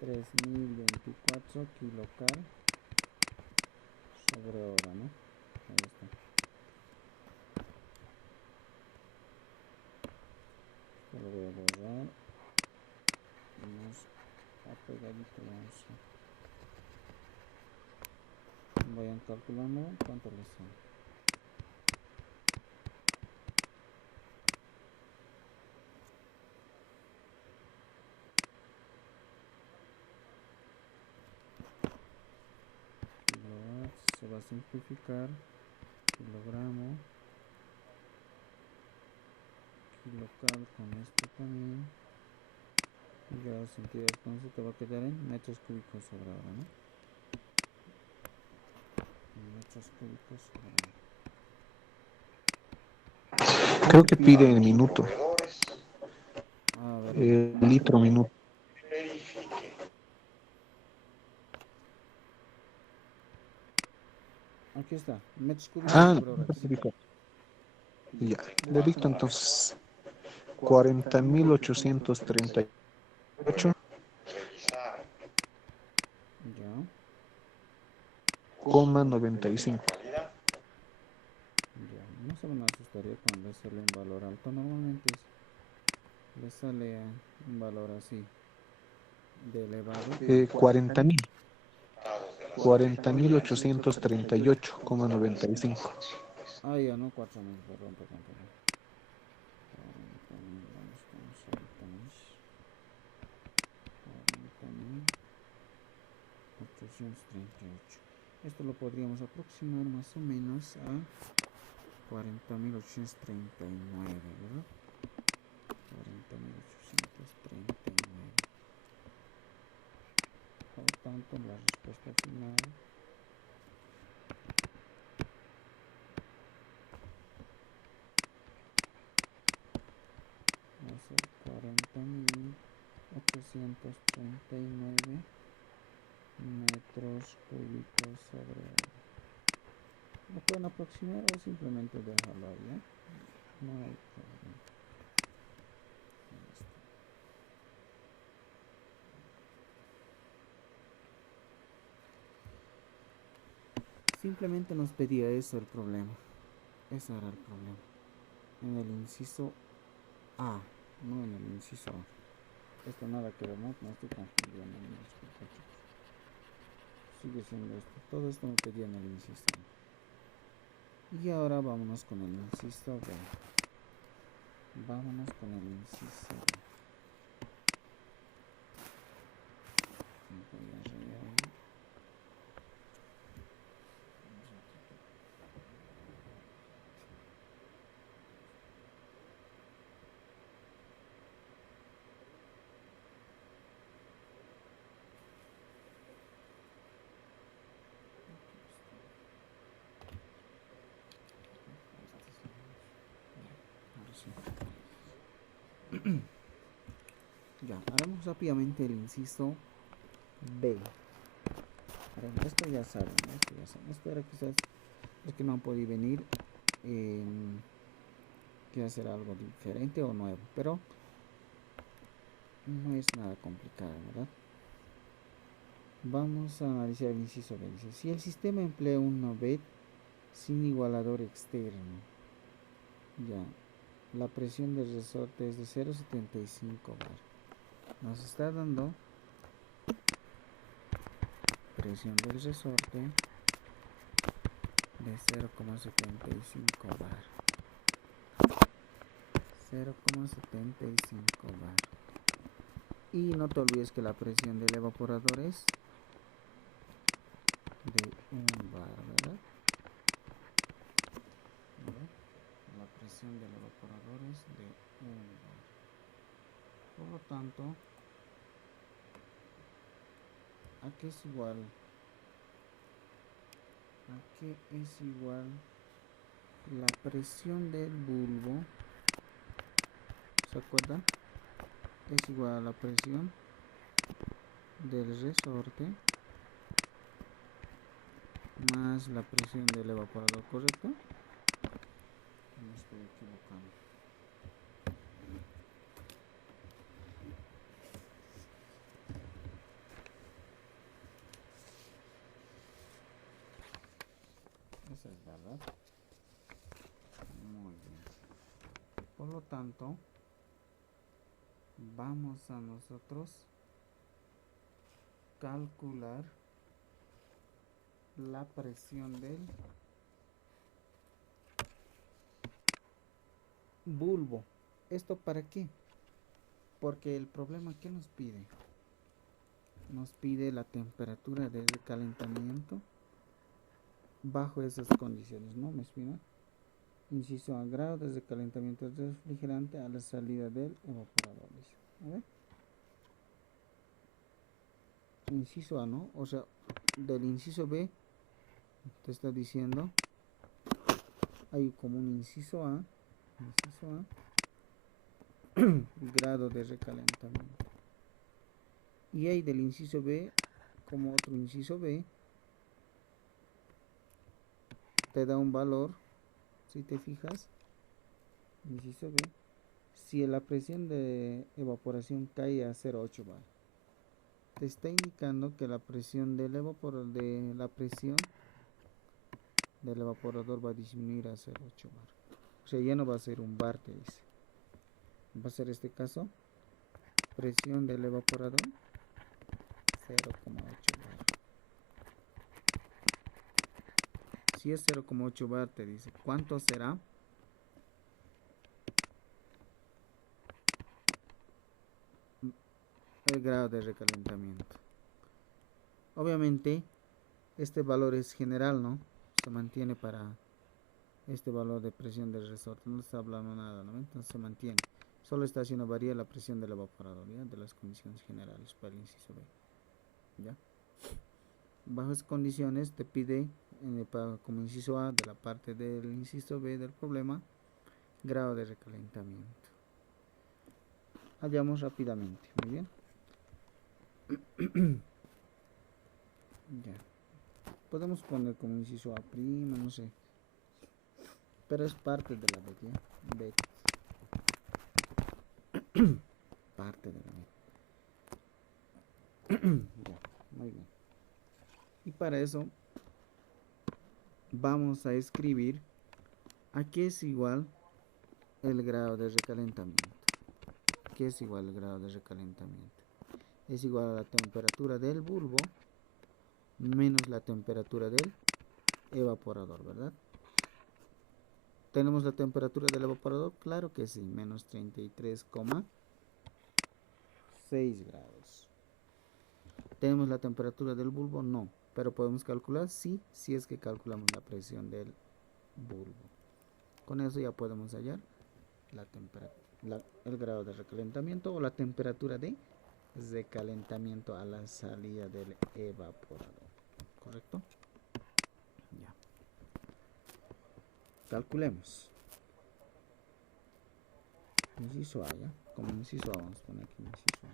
3024 kilocal sobre hora, ¿no? Ahí está. Esto lo voy a borrar. Más apegadito, vayan calculando cuánto les sale. Kilowatts se va a simplificar. Kilogramo. Kilocal con esto también. Y grados centígrados, entonces te va a quedar en metros cúbicos sobre hora, ¿no? Metros cúbicos sobre hora. Creo que pide en minuto. A ver, Litro minuto. aquí está, metros cúbicos Ah, sobre hora. ya. Le dicto entonces 40.838,95. Ya. Ya, no se van a asustar cuando le sale un valor alto. Normalmente le sale un valor así de elevado. 40.000. 40.838,95. Ah, ya no, 4000, perdón. 40.000, vamos con ahorita 40.838. Esto lo podríamos aproximar más o menos a 40.839, ¿verdad? 40.839. Por tanto, la respuesta final va a ser 40.839 metros cúbicos sobre hora. ¿Lo pueden aproximar o simplemente dejarlo ahí? No hay problema. Simplemente nos pedía eso el problema. Ese era el problema. En el inciso A, no en el inciso A. Esto nada que ver, no estoy confundiendo. Sigue siendo esto. Todo esto me pedía en el inciso A. Y ahora vámonos con el inciso B. Vámonos con el inciso B. Voy a rayar ahí. Ya, haremos rápidamente el inciso B. Esto ya saben, ¿no? Esto ya saben. Esto era quizás los que no han podido venir. Quiero hacer algo diferente o nuevo, pero no es nada complicado, ¿verdad? Vamos a analizar el inciso B. Dice, si el sistema emplea un NOVET sin igualador externo, ya, la presión del resorte es de 0,75 bar. Nos está dando presión del resorte de 0,75 bar. 0,75 bar. Y no te olvides que la presión del evaporador es de 1 bar, ¿verdad? La presión del evaporador es de 1 bar. Por lo tanto, ¿a qué es igual? ¿A qué es igual la presión del bulbo? ¿Se acuerdan? Es igual a la presión del resorte más la presión del evaporador, ¿correcto? Me estoy equivocando. Esa es verdad. Muy bien. Por lo tanto, vamos a nosotros calcular la presión del bulbo. ¿Esto para qué? Porque el problema que nos pide, nos pide la temperatura de recalentamiento bajo esas condiciones, ¿no? ¿Me explico? Inciso A, grado de recalentamiento del refrigerante a la salida del evaporador. A ver. Inciso A, ¿no? O sea, del inciso B te está diciendo, hay como un inciso A, grado de recalentamiento. Y hay del inciso B como otro inciso B, te da un valor, si te fijas, inciso B, si la presión de evaporación cae a 0,8 bar, te está indicando que la presión del evaporador, va a disminuir a 0,8 bar. O sea, ya no va a ser un bar, te dice. Va a ser este caso, presión del evaporador 0,8 bar. Si es 0,8 bar, te dice cuánto será el grado de recalentamiento. Obviamente este valor es general, ¿no? Se mantiene para este valor de presión del resorte, no está hablando nada, ¿no? Entonces se mantiene, solo está haciendo variar la presión del evaporador, ¿ya? De las condiciones generales para el inciso B, ¿ya? Bajo esas condiciones te pide como inciso A de la parte del inciso B del problema, grado de recalentamiento. Hallamos rápidamente, muy bien. Ya. Podemos poner como inciso A prima, no sé. Pero es parte de la B. Parte de la B. Ya, muy bien. Y para eso vamos a escribir a qué es igual el grado de recalentamiento. ¿Qué es igual el grado de recalentamiento? Es igual a la temperatura del bulbo menos la temperatura del evaporador, ¿verdad? ¿Tenemos la temperatura del evaporador? Claro que sí, menos 33,6 grados. ¿Tenemos la temperatura del bulbo? No, pero podemos calcular, sí, si es que calculamos la presión del bulbo. Con eso ya podemos hallar la temperatura, el grado de recalentamiento o la temperatura de recalentamiento a la salida del evaporador, ¿correcto? Ya. Calculemos. Inciso A, ¿ya? como inciso A, vamos a poner aquí inciso A.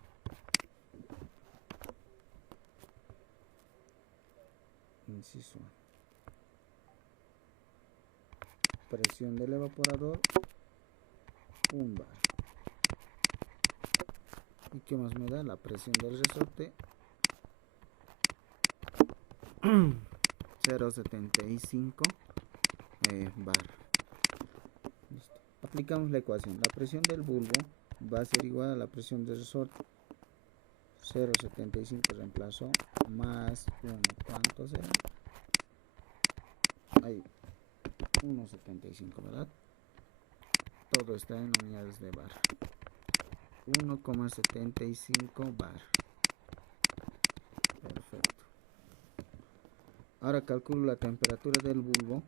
Inciso A. Presión del evaporador, 1 bar. ¿Y qué más me da? La presión del resorte, 0,75 bar. Listo. Aplicamos la ecuación. La presión del bulbo va a ser igual a la presión del resorte. 0,75 reemplazo más 1. ¿Cuánto será? Ahí, 1,75, ¿verdad? Todo está en unidades de bar. 1,75 bar. Perfecto. Ahora calculo la temperatura del bulbo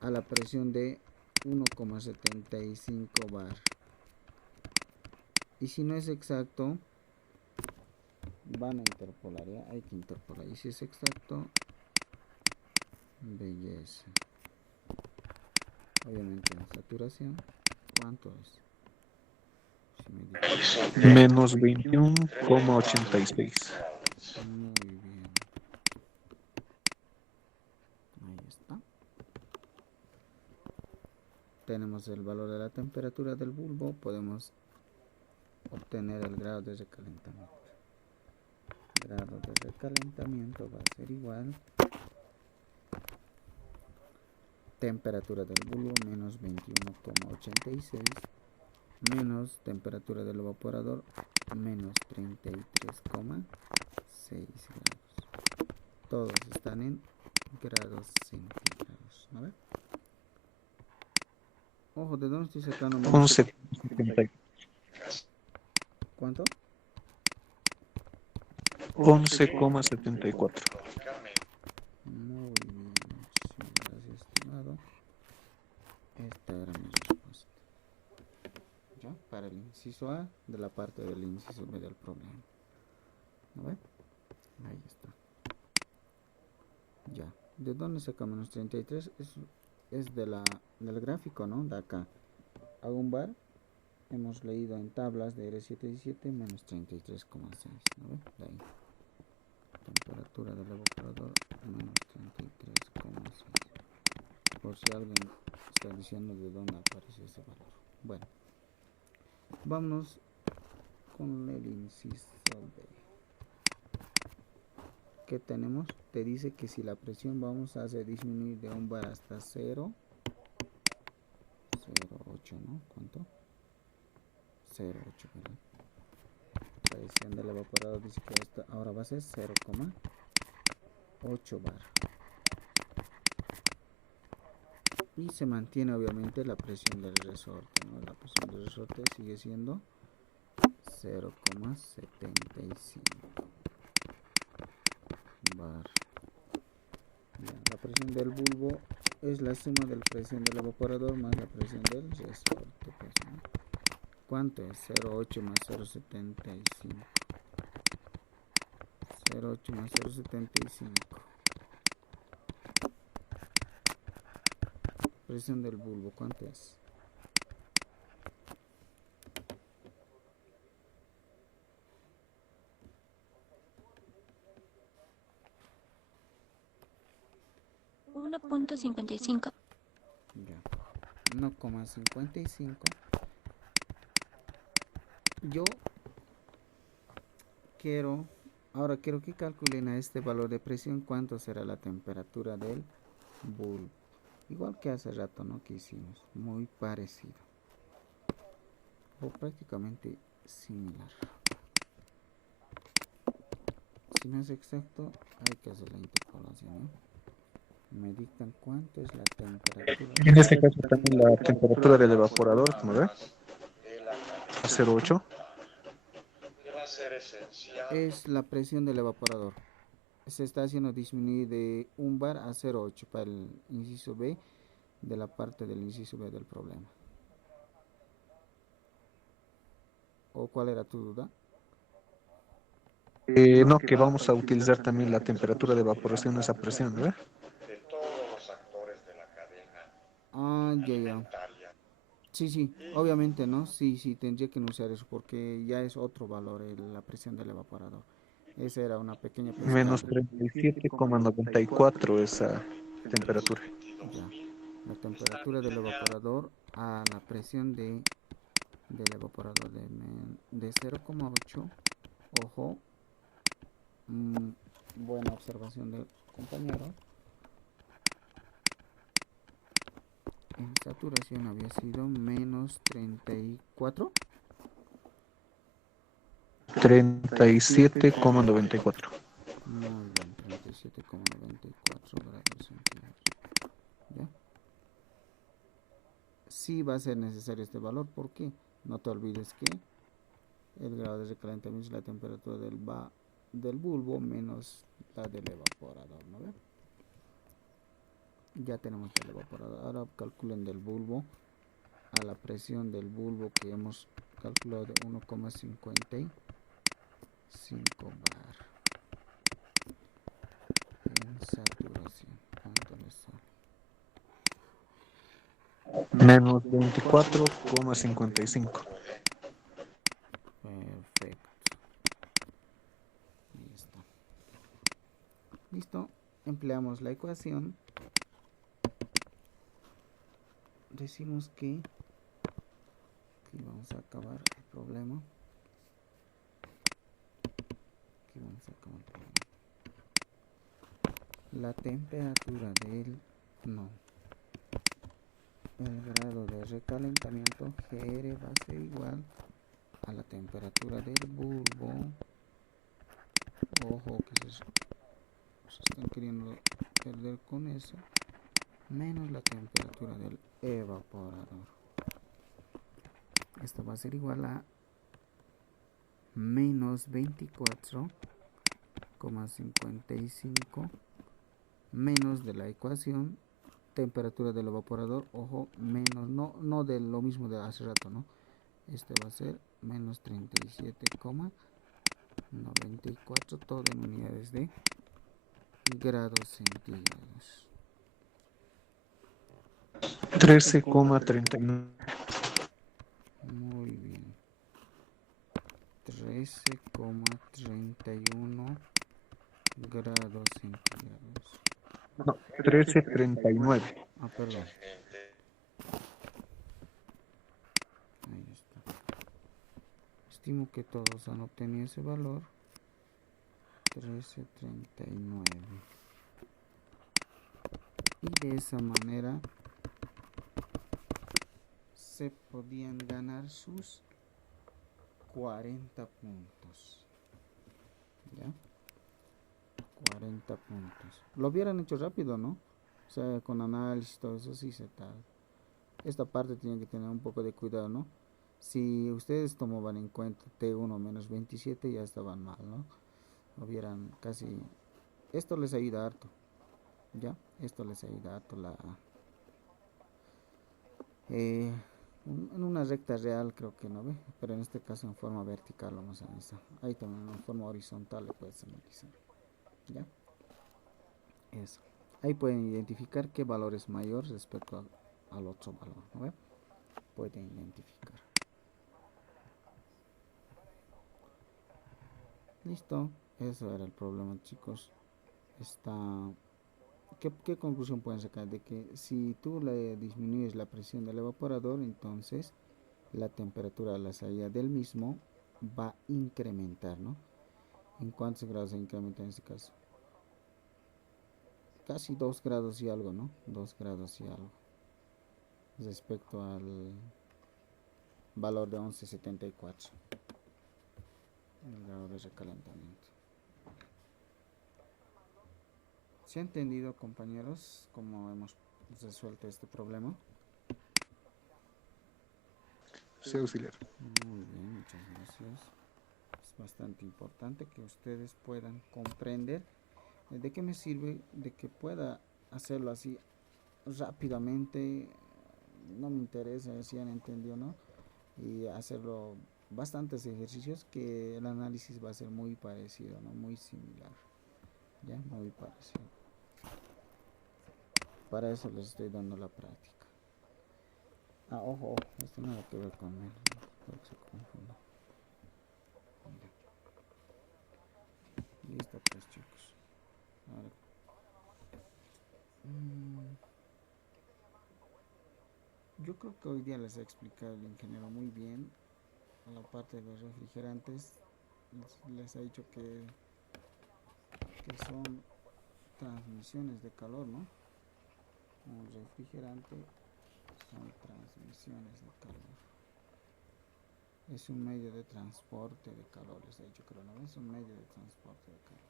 a la presión de 1,75 bar. Y si no es exacto, van a interpolar, ¿ya? Hay que interpolar. Y si es exacto, belleza. Obviamente en saturación, ¿cuánto es? Si me Menos 21,86. muy bien. Ahí está. Tenemos el valor de la temperatura del bulbo. Podemos obtener el grado de recalentamiento. El grado de recalentamiento va a ser igual. Temperatura del bulbo menos 21,86 menos temperatura del evaporador menos 33,6 grados. Todos están en grados centígrados, ¿no ve? Ojo, ¿de dónde estoy sacando? 11,74. ¿Cuánto? 11,74. Muy bien, muchísimas gracias, estimado. Esta era mi respuesta. ¿Ya? Para el inciso A de la parte del inciso B del problema. ¿No ve? Ahí está. Ya. ¿De dónde saca menos 33? Es del gráfico, ¿no? De acá. Hago un bar. Hemos leído en tablas de R77 menos 33,6. ¿No ve? De ahí. Temperatura del evaporador menos 33,6. Por si alguien está diciendo de dónde aparece ese valor. Bueno, vámonos con el inciso B. ¿Qué tenemos? Te dice que si la presión vamos a hacer disminuir de 1 bar hasta 0,08, ¿no? ¿Cuánto? 0,8, ¿verdad? Presión del evaporador dice que ahora va a ser 0,8 bar. Y se mantiene obviamente la presión del resorte, ¿no? La presión del resorte sigue siendo 0,75 bar. Ya, la presión del bulbo es la suma de la presión del evaporador más la presión del resorte, pues, ¿no? ¿Cuánto es? 0,8 más 0,75. 0,8 más 0,75. Presión del bulbo, ¿cuánto es? $1.55. Ya. 1,55. Yo ahora quiero que calculen a este valor de presión cuánto será la temperatura del bulbo. Igual que hace rato, ¿no? Que hicimos. Muy parecido. O prácticamente similar. Si no es exacto, hay que hacer la interpolación, ¿no? Me dictan cuánto es la temperatura. En este caso también la temperatura del evaporador, ¿cómo ve? A 0,8. Es la presión del evaporador. Se está haciendo disminuir de 1 bar a 0,8 para el inciso B de la parte del inciso B del problema. ¿O cuál era tu duda? No, que vamos a utilizar también la temperatura de evaporación, esa presión, ¿verdad? Ah, ya. Sí, sí, obviamente, ¿no? Sí, sí, tendría que no usar eso porque ya es otro valor la presión del evaporador. Esa era una pequeña Menos pestaña. 37,94 esa temperatura. Ya, la temperatura del evaporador a la presión del evaporador de 0,8. Ojo, mm, buena observación del compañero. En saturación había sido menos 34. 37,94. Muy bien, 37,94 grados centígrados. ¿Ya? Sí va a ser necesario este valor porque no te olvides que el grado de recalentamiento es la temperatura del bulbo menos la del evaporador, ¿no ve? Ya tenemos el evaporador. Ahora calculen del bulbo a la presión del bulbo que hemos calculado de 1,55 bar en saturación. ¿Cuánto le sale? Menos 24,55. Perfecto. Ahí está. Listo. Empleamos la ecuación. Decimos que aquí vamos a acabar el problema. Aquí vamos a acabar el problema. La temperatura no, el grado de recalentamiento GR va a ser igual a la temperatura del bulbo. Ojo que se están queriendo perder con eso. Menos la temperatura del evaporador. Esto va a ser igual a menos 24,55 menos de la ecuación temperatura del evaporador, ojo, menos, no de lo mismo de hace rato, ¿no? Este va a ser menos 37,94, todo en unidades de grados centígrados. 13,39. Muy bien. 13,31 grados centígrados. No, 13,39. Ah, perdón. Ahí está. Estimo que todos han obtenido ese valor. 13,39. Y de esa manera se podían ganar sus 40 puntos. ¿Ya? 40 puntos. Lo hubieran hecho rápido, ¿no? O sea, con análisis, todo eso sí se tarda. Esta parte tiene que tener un poco de cuidado, ¿no? Si ustedes tomaban en cuenta T1 menos 27, ya estaban mal, ¿no? Hubieran casi... Esto les ayuda harto, ¿ya? Esto les ayuda harto eh, en una recta real creo que no ve, pero en este caso en forma vertical vamos a analizar. Ahí también en forma horizontal le puedes analizar, ¿ya? Eso. Ahí pueden identificar qué valor es mayor respecto al otro valor, ¿no ve? Pueden identificar. Listo, eso era el problema, chicos. Está... ¿Qué conclusión pueden sacar? De que si tú le disminuyes la presión del evaporador, entonces la temperatura a la salida del mismo va a incrementar, ¿no? ¿En cuántos grados se incrementa en este caso? Casi 2 grados y algo, ¿no? 2 grados y algo. Respecto al valor de 11,74. El grado de recalentamiento. ¿Se ha entendido, compañeros, cómo hemos resuelto este problema? Sí, auxiliar. Muy bien, muchas gracias. Es bastante importante que ustedes puedan comprender de qué me sirve de que pueda hacerlo así rápidamente. No me interesa si han entendido, ¿no? Y hacerlo bastantes ejercicios que el análisis va a ser muy parecido, ¿no? Muy similar, ya, muy parecido. Para eso les estoy dando la práctica. Ah, ojo, esto nada que ver con él. Creo que se confunde. Listo, pues chicos. Ahora, mm, yo creo que hoy día les ha explicado el ingeniero muy bien la parte de los refrigerantes. Les ha dicho que son transmisiones de calor, ¿no? Un refrigerante son transmisiones de calor. Es un medio de transporte de calor, les he dicho, creo, ¿no? Es un medio de transporte de calor.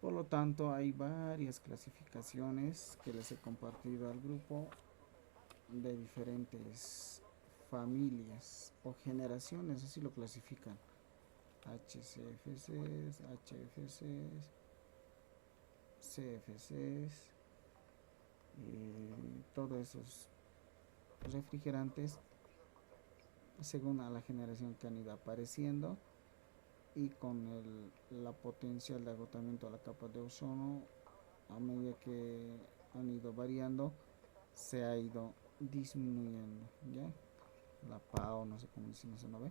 Por lo tanto, hay varias clasificaciones que les he compartido al grupo de diferentes familias o generaciones, así lo clasifican. HCFCs, HFCs, CFCs, todos esos refrigerantes según a la generación que han ido apareciendo y con la potencial de agotamiento de la capa de ozono a medida que han ido variando se ha ido disminuyendo, ¿ya? La PAO, no sé cómo dicen eso, ¿no ve?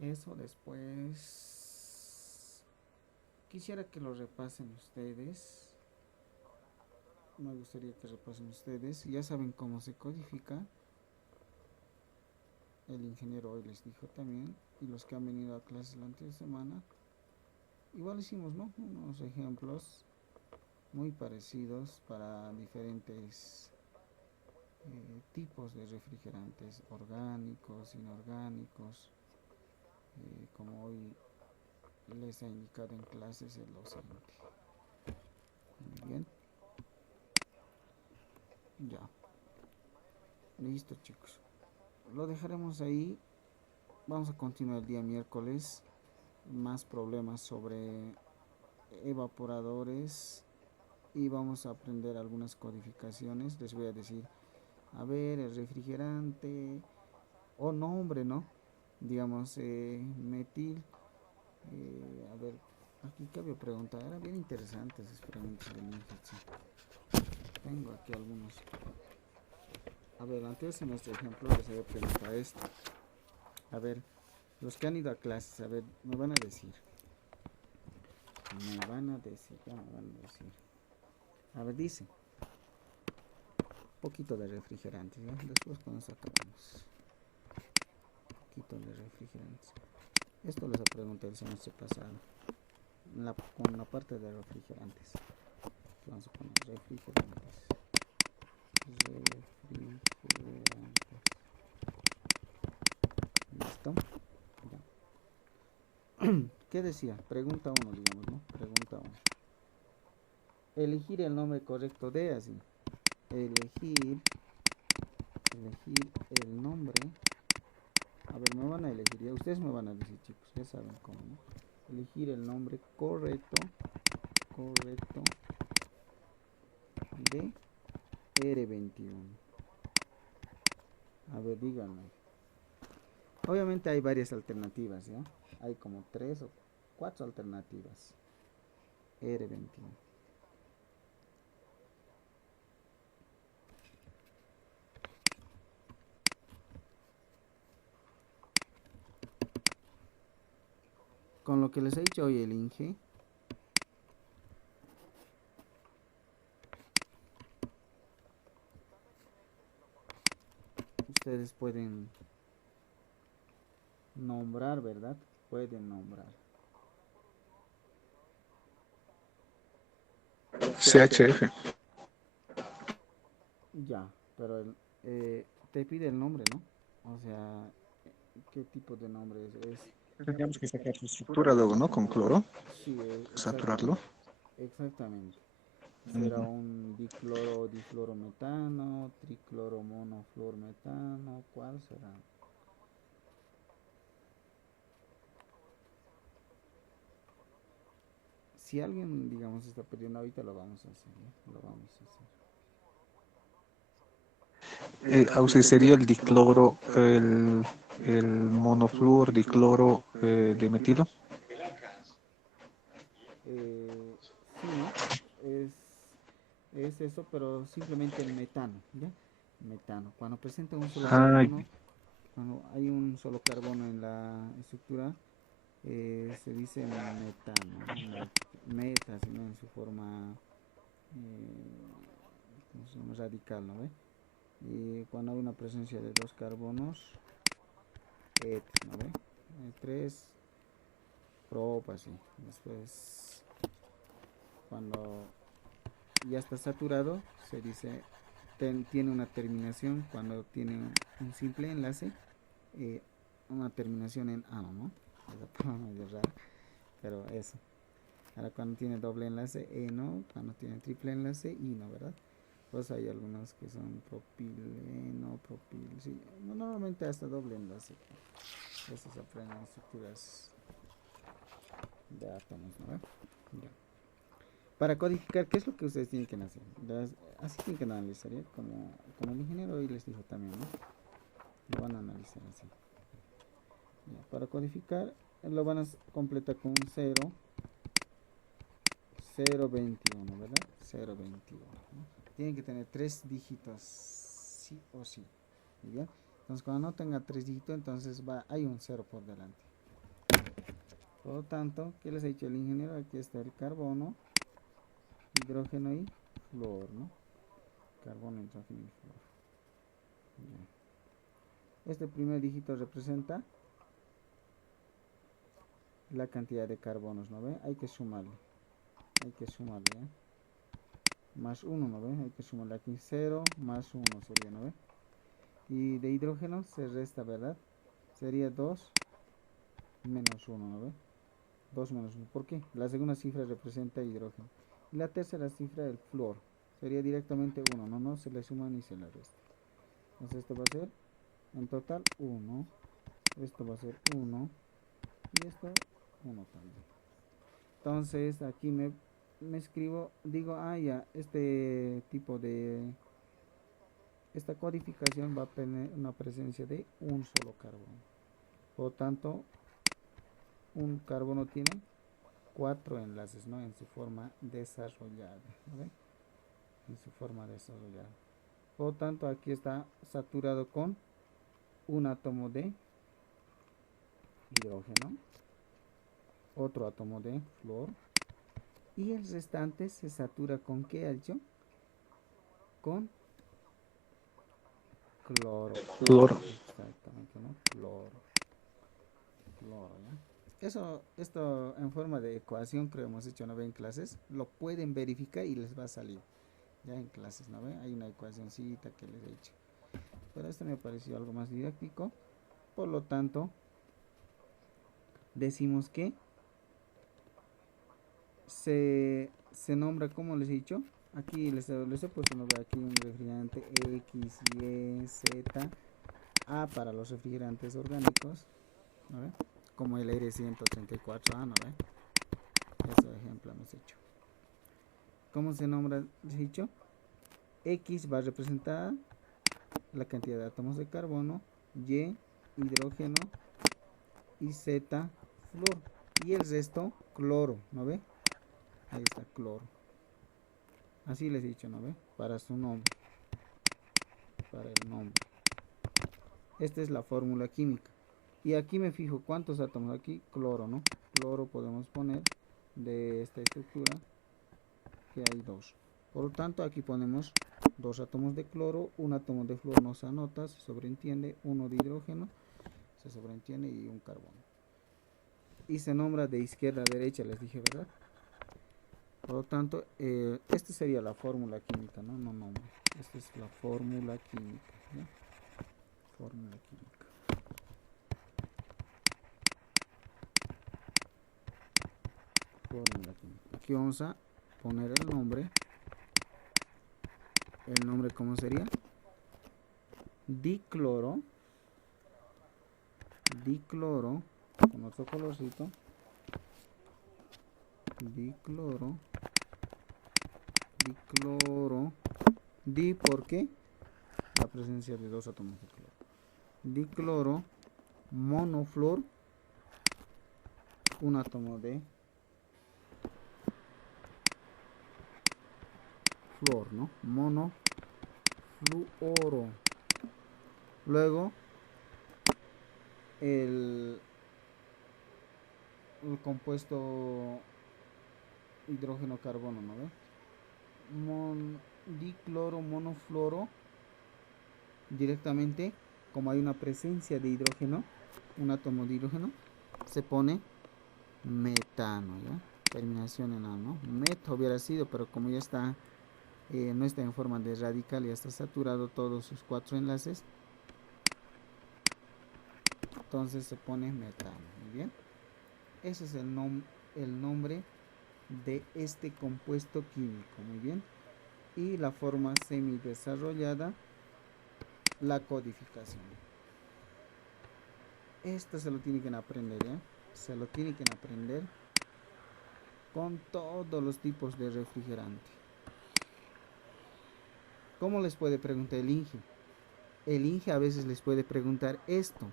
Eso después quisiera que lo repasen ustedes. Me gustaría que repasen ustedes. Ya saben cómo se codifica. El ingeniero hoy les dijo también. Y los que han venido a clases la anterior semana. Igual hicimos, ¿no? Unos ejemplos muy parecidos para diferentes tipos de refrigerantes, orgánicos, inorgánicos, como hoy les ha indicado en clases el docente. Muy bien, ya, listo chicos, lo dejaremos ahí. Vamos a continuar el día miércoles, más problemas sobre evaporadores y vamos a aprender algunas codificaciones. Les voy a decir, a ver, el refrigerante o nombre, ¿no? Digamos, metil. A ver, aquí cabe preguntar. Era bien interesante esas preguntas de Ninjitsu. Tengo aquí algunos. A ver, antes de nuestro ejemplo les voy a preguntar esto. A ver, los que han ido a clases, a ver, me van a decir. Ya me van a decir. A ver, dice. Poquito de refrigerantes, ¿no? Después con eso acabamos. Poquito de refrigerantes. Esto les pregunté el semestre pasado. Con la parte de refrigerantes. Vamos a poner refrigerantes. ¿Listo? Ya. ¿Qué decía? Pregunta 1, digamos, ¿no? Pregunta 1. Elegir el nombre correcto de así. Elegir el nombre. A ver, me van a elegir, ya ustedes me van a decir, chicos, ya saben cómo, ¿no? Elegir el nombre correcto de R21. A ver, díganme. Obviamente hay varias alternativas, ¿ya? Hay como 3 o 4 alternativas. R21. Con lo que les he dicho hoy el Inge, ustedes pueden nombrar, ¿verdad? Pueden nombrar. CHF. Ya, pero te pide el nombre, ¿no? O sea, ¿qué tipo de nombre es? Tendríamos que sacar su estructura luego, ¿no? Con cloro, Sí, saturarlo. exactamente. Será un dicloro, difluorometano, tricloro, monofluormetano, ¿cuál será? Si alguien, digamos, está pidiendo ahorita, lo vamos a hacer, ¿eh? Lo vamos a hacer. Sería el dicloro, el monofluor dicloro de metilo. Sí, ¿no? Es es eso, pero simplemente el metano, ¿ya? Metano. Cuando presenta un solo Ah, carbono, cuando hay un solo carbono en la estructura, se dice metano, ¿no? Meta, sino en su forma, ¿cómo se llama? Radical, ¿no ve? Y cuando hay una presencia de dos carbonos, et, ¿no ve? Tres prop, así. Después, cuando ya está saturado, se dice tiene una terminación cuando tiene un simple enlace, eh, una terminación en ano, ¿no? Esa palabra medio rara, pero eso. Ahora cuando tiene doble enlace, no. Cuando tiene triple enlace, no, ¿verdad? Pues hay algunos que son propileno, propil, sí. Normalmente hasta doble enlace. Estos aprenden estructuras de átomos, ¿no? Ya. Para codificar, ¿qué es lo que ustedes tienen que hacer? Así tienen que analizar, ¿ya? Como el ingeniero hoy les dijo también, ¿no? Lo van a analizar así. Ya. Para codificar, lo van a completar con un 0, 021, ¿verdad? 021, ¿no? Tienen que tener 3 dígitos, sí o sí. ¿Ya? Entonces, cuando no tenga 3 dígitos, entonces hay un 0 por delante. Por lo tanto, ¿qué les ha dicho el ingeniero? Aquí está el carbono, hidrógeno y flúor, ¿no? Carbono, hidrógeno y flúor. Ya. Este primer dígito representa la cantidad de carbonos, ¿no ve? Hay que sumarle. Hay que sumarle, ¿eh? Más 1, ¿no ve? Hay que sumarle aquí 0 más 1 sería, ¿no ve? Y de hidrógeno se resta, ¿verdad? Sería 2 menos 1, ¿no ve? 2 menos 1. ¿Por qué? La segunda cifra representa hidrógeno. Y la tercera cifra el flúor. Sería directamente 1, no se le suma ni se le resta. Entonces esto va a ser en total 1. Esto va a ser 1. Y esto 1 también. Entonces aquí me escribo, digo, ya, este tipo de, esta codificación va a tener una presencia de un solo carbono. Por lo tanto, un carbono tiene 4 enlaces, ¿no? En su forma desarrollada, ¿no? En su forma desarrollada. Por lo tanto, aquí está saturado con un átomo de hidrógeno, otro átomo de flúor, y el restante se satura con ¿qué ha hecho? Con cloro. flor. Exactamente, ¿no? Cloro. Cloro, ¿ya? Esto en forma de ecuación, creo hemos hecho, ¿no? En clases, lo pueden verificar y les va a salir. Ya en clases, ¿no ven? Hay una ecuacióncita que les he hecho. Pero esto me pareció algo más didáctico. Por lo tanto, decimos que se nombra, como les he dicho, aquí les he puesto, no ve, aquí un refrigerante X, Y, Z, A para los refrigerantes orgánicos, ¿no ve? Como el aire 134A, ¿no ve? Ese ejemplo hemos hecho. ¿Cómo se nombra? Les he dicho, X va a representar la cantidad de átomos de carbono, Y hidrógeno y Z flúor, y el resto cloro, ¿no ve? Ahí está cloro. Así les he dicho, ¿no ve? Para su nombre, para el nombre. Esta es la fórmula química. Y aquí me fijo cuántos átomos. Aquí cloro, ¿no? Cloro podemos poner de esta estructura que hay 2. Por lo tanto, aquí ponemos 2 átomos de cloro, un átomo de flúor no se anota, se sobreentiende, uno de hidrógeno, se sobreentiende, y un carbono. Y se nombra de izquierda a derecha, les dije, ¿verdad? Por lo tanto, esta sería la fórmula química, ¿no? No nombre. Esta es la fórmula química, ¿ya? Fórmula química. Fórmula química. Aquí vamos a poner el nombre. ¿El nombre cómo sería? Dicloro. Dicloro. Con otro colorcito. Dicloro. Dicloro. Di porque la presencia de 2 átomos de cloro. Dicloro monoflor, un átomo de monofluor, ¿no? Monofluoro. Luego el, el compuesto hidrógeno carbono, ¿no ve? Dicloro monofluoro, directamente, como hay una presencia de hidrógeno, un átomo de hidrógeno, se pone metano, ¿ya? Terminación en A, ¿no? Met hubiera sido, pero como ya está, no está en forma de radical, ya está saturado todos sus 4 enlaces, entonces se pone metano. Muy bien, ese es el nombre de este compuesto químico. Muy bien, y la forma semi desarrollada, la codificación. Esto se lo tienen que aprender, ¿ya? Se lo tienen que aprender con todos los tipos de refrigerante. ¿Cómo les puede preguntar el INGE? El INGE a veces les puede preguntar esto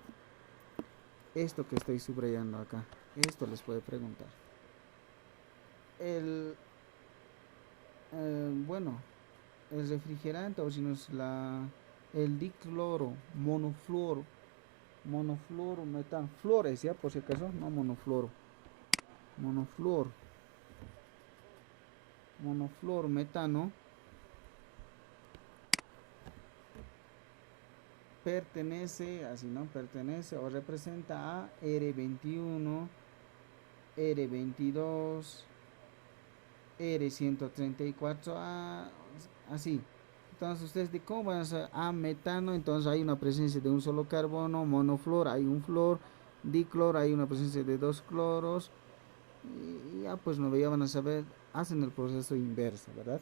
que estoy subrayando acá. Esto les puede preguntar. Bueno, el refrigerante, o si no es el dicloro monofluoro, metano, flores, ya, por si acaso, no monofluoro, monofluoro metano, pertenece, así, ¿no? Pertenece o representa a R21, R22, R134A, así. Entonces ustedes de cómo van a hacer A metano, entonces hay una presencia de un solo carbono, monofluor, hay un flor, diclor, hay una presencia de 2 cloros, y ya pues no ya van a saber, hacen el proceso inverso, ¿verdad?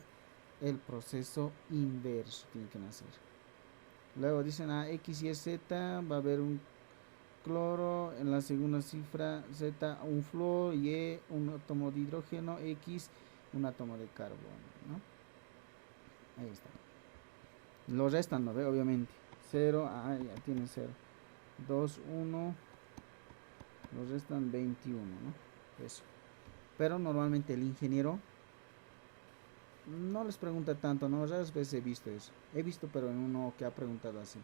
El proceso inverso tienen que hacer. Luego dicen a X y Z, va a haber un cloro, en la segunda cifra Z un flúor, Y un átomo de hidrógeno, X un átomo de carbono, ¿no? Ahí está. Lo restan, ¿no ve? Obviamente. 0, ya tiene 0. 2, 1, los restan 21, ¿no? Eso. Pero normalmente el ingeniero no les pregunta tanto, ¿no? Raras veces he visto eso. He visto, pero en uno que ha preguntado así.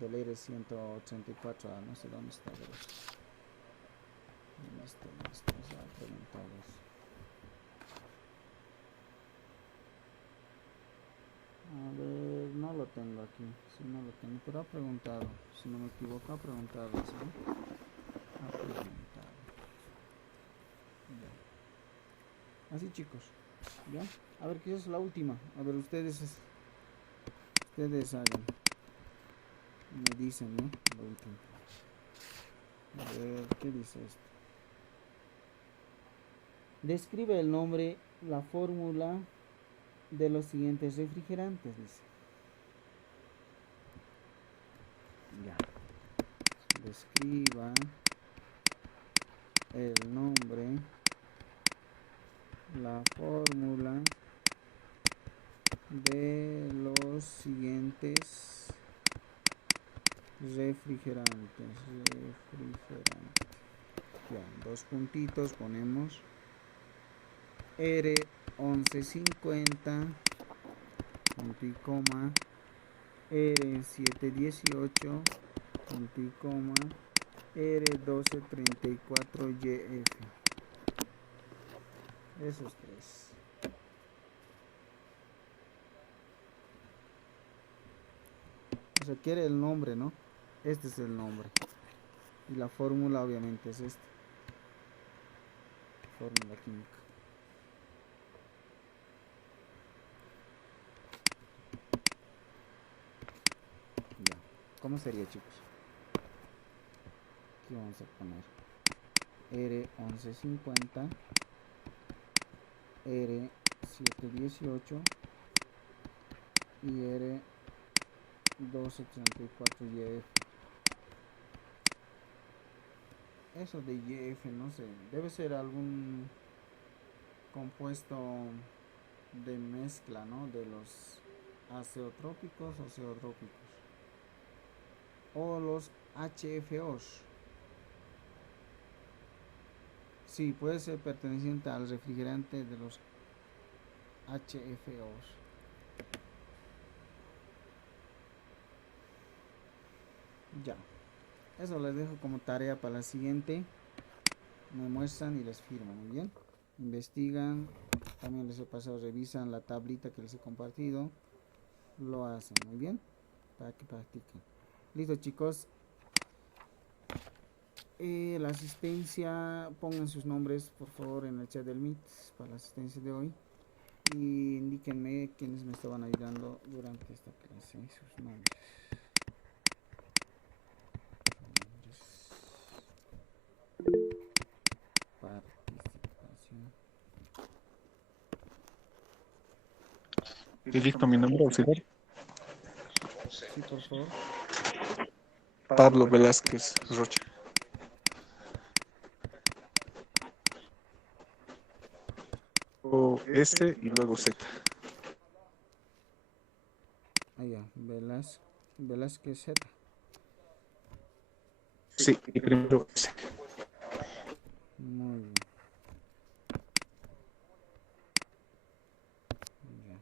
Del R184 a no sé dónde está. ¿Dónde está? Se ha preguntado eso. A ver, no lo tengo aquí. Sí, no lo tengo, pero ha preguntado. Si no me equivoco, ha preguntado eso, ¿no? Ha preguntado. Ya. Así, chicos. ¿Ya? A ver, ¿qué es la última? A ver, ustedes hagan. Me dicen, ¿no? La última. A ver, ¿qué dice esto? Describe el nombre, la fórmula de los siguientes refrigerantes, dice. Ya. Describa el nombre, la fórmula de los siguientes refrigerantes. Ya, 2 puntitos ponemos R1150, punto y coma, R718, punto y coma, R1234YF. Esos 3. O sea, quiere el nombre, ¿no? Este es el nombre. Y la fórmula obviamente es esta. Fórmula química. Ya. ¿Cómo sería, chicos? Aquí vamos a poner R1150, R718 y R1234YF. Eso de YF, no sé, debe ser algún compuesto de mezcla, ¿no? De los azeotrópicos o ceotrópicos, o los HFOs. Sí, puede ser perteneciente al refrigerante de los HFOs. Ya. Eso les dejo como tarea para la siguiente. Me muestran y les firmo, muy bien. Investigan. También les he pasado, revisan la tablita que les he compartido. Lo hacen, muy bien. Para que practiquen. Listo, chicos. La asistencia, pongan sus nombres por favor en el chat del Meet para la asistencia de hoy. Y indíquenme quiénes me estaban ayudando durante esta clase. Sus nombres. Participación. ¿Y dicto mi nombre auxiliar? Sí, por favor. Pablo Velázquez Rocha. O S y luego Z. Allá, Velázquez Z. Sí, y primero S. Muy bien. Ya.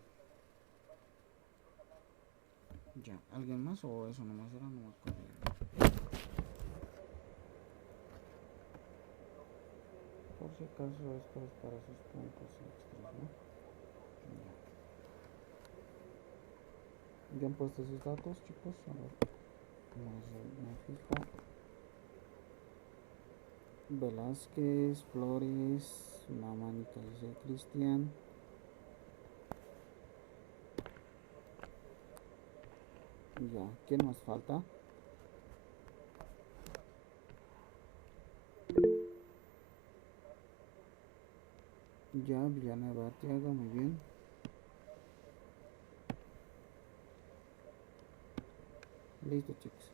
Ya. ¿Alguien más o eso nomás era? No me acuerdo. Por si acaso esto es para sus puntos extras, ¿no? Ya. ¿Ya han puesto sus datos, chicos? A ver. Me fijo. Velázquez, Flores, mamá Nicole Cristian. Ya, ¿quién nos falta? Ya, Villanueva Arteaga, muy bien. Listo, chicos.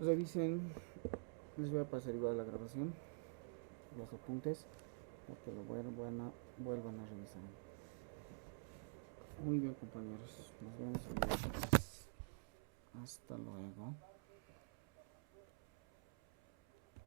Revisen, les voy a pasar igual la grabación, los apuntes, para que lo vuelvan a revisar. Muy bien, compañeros. Nos vemos el día. Hasta luego.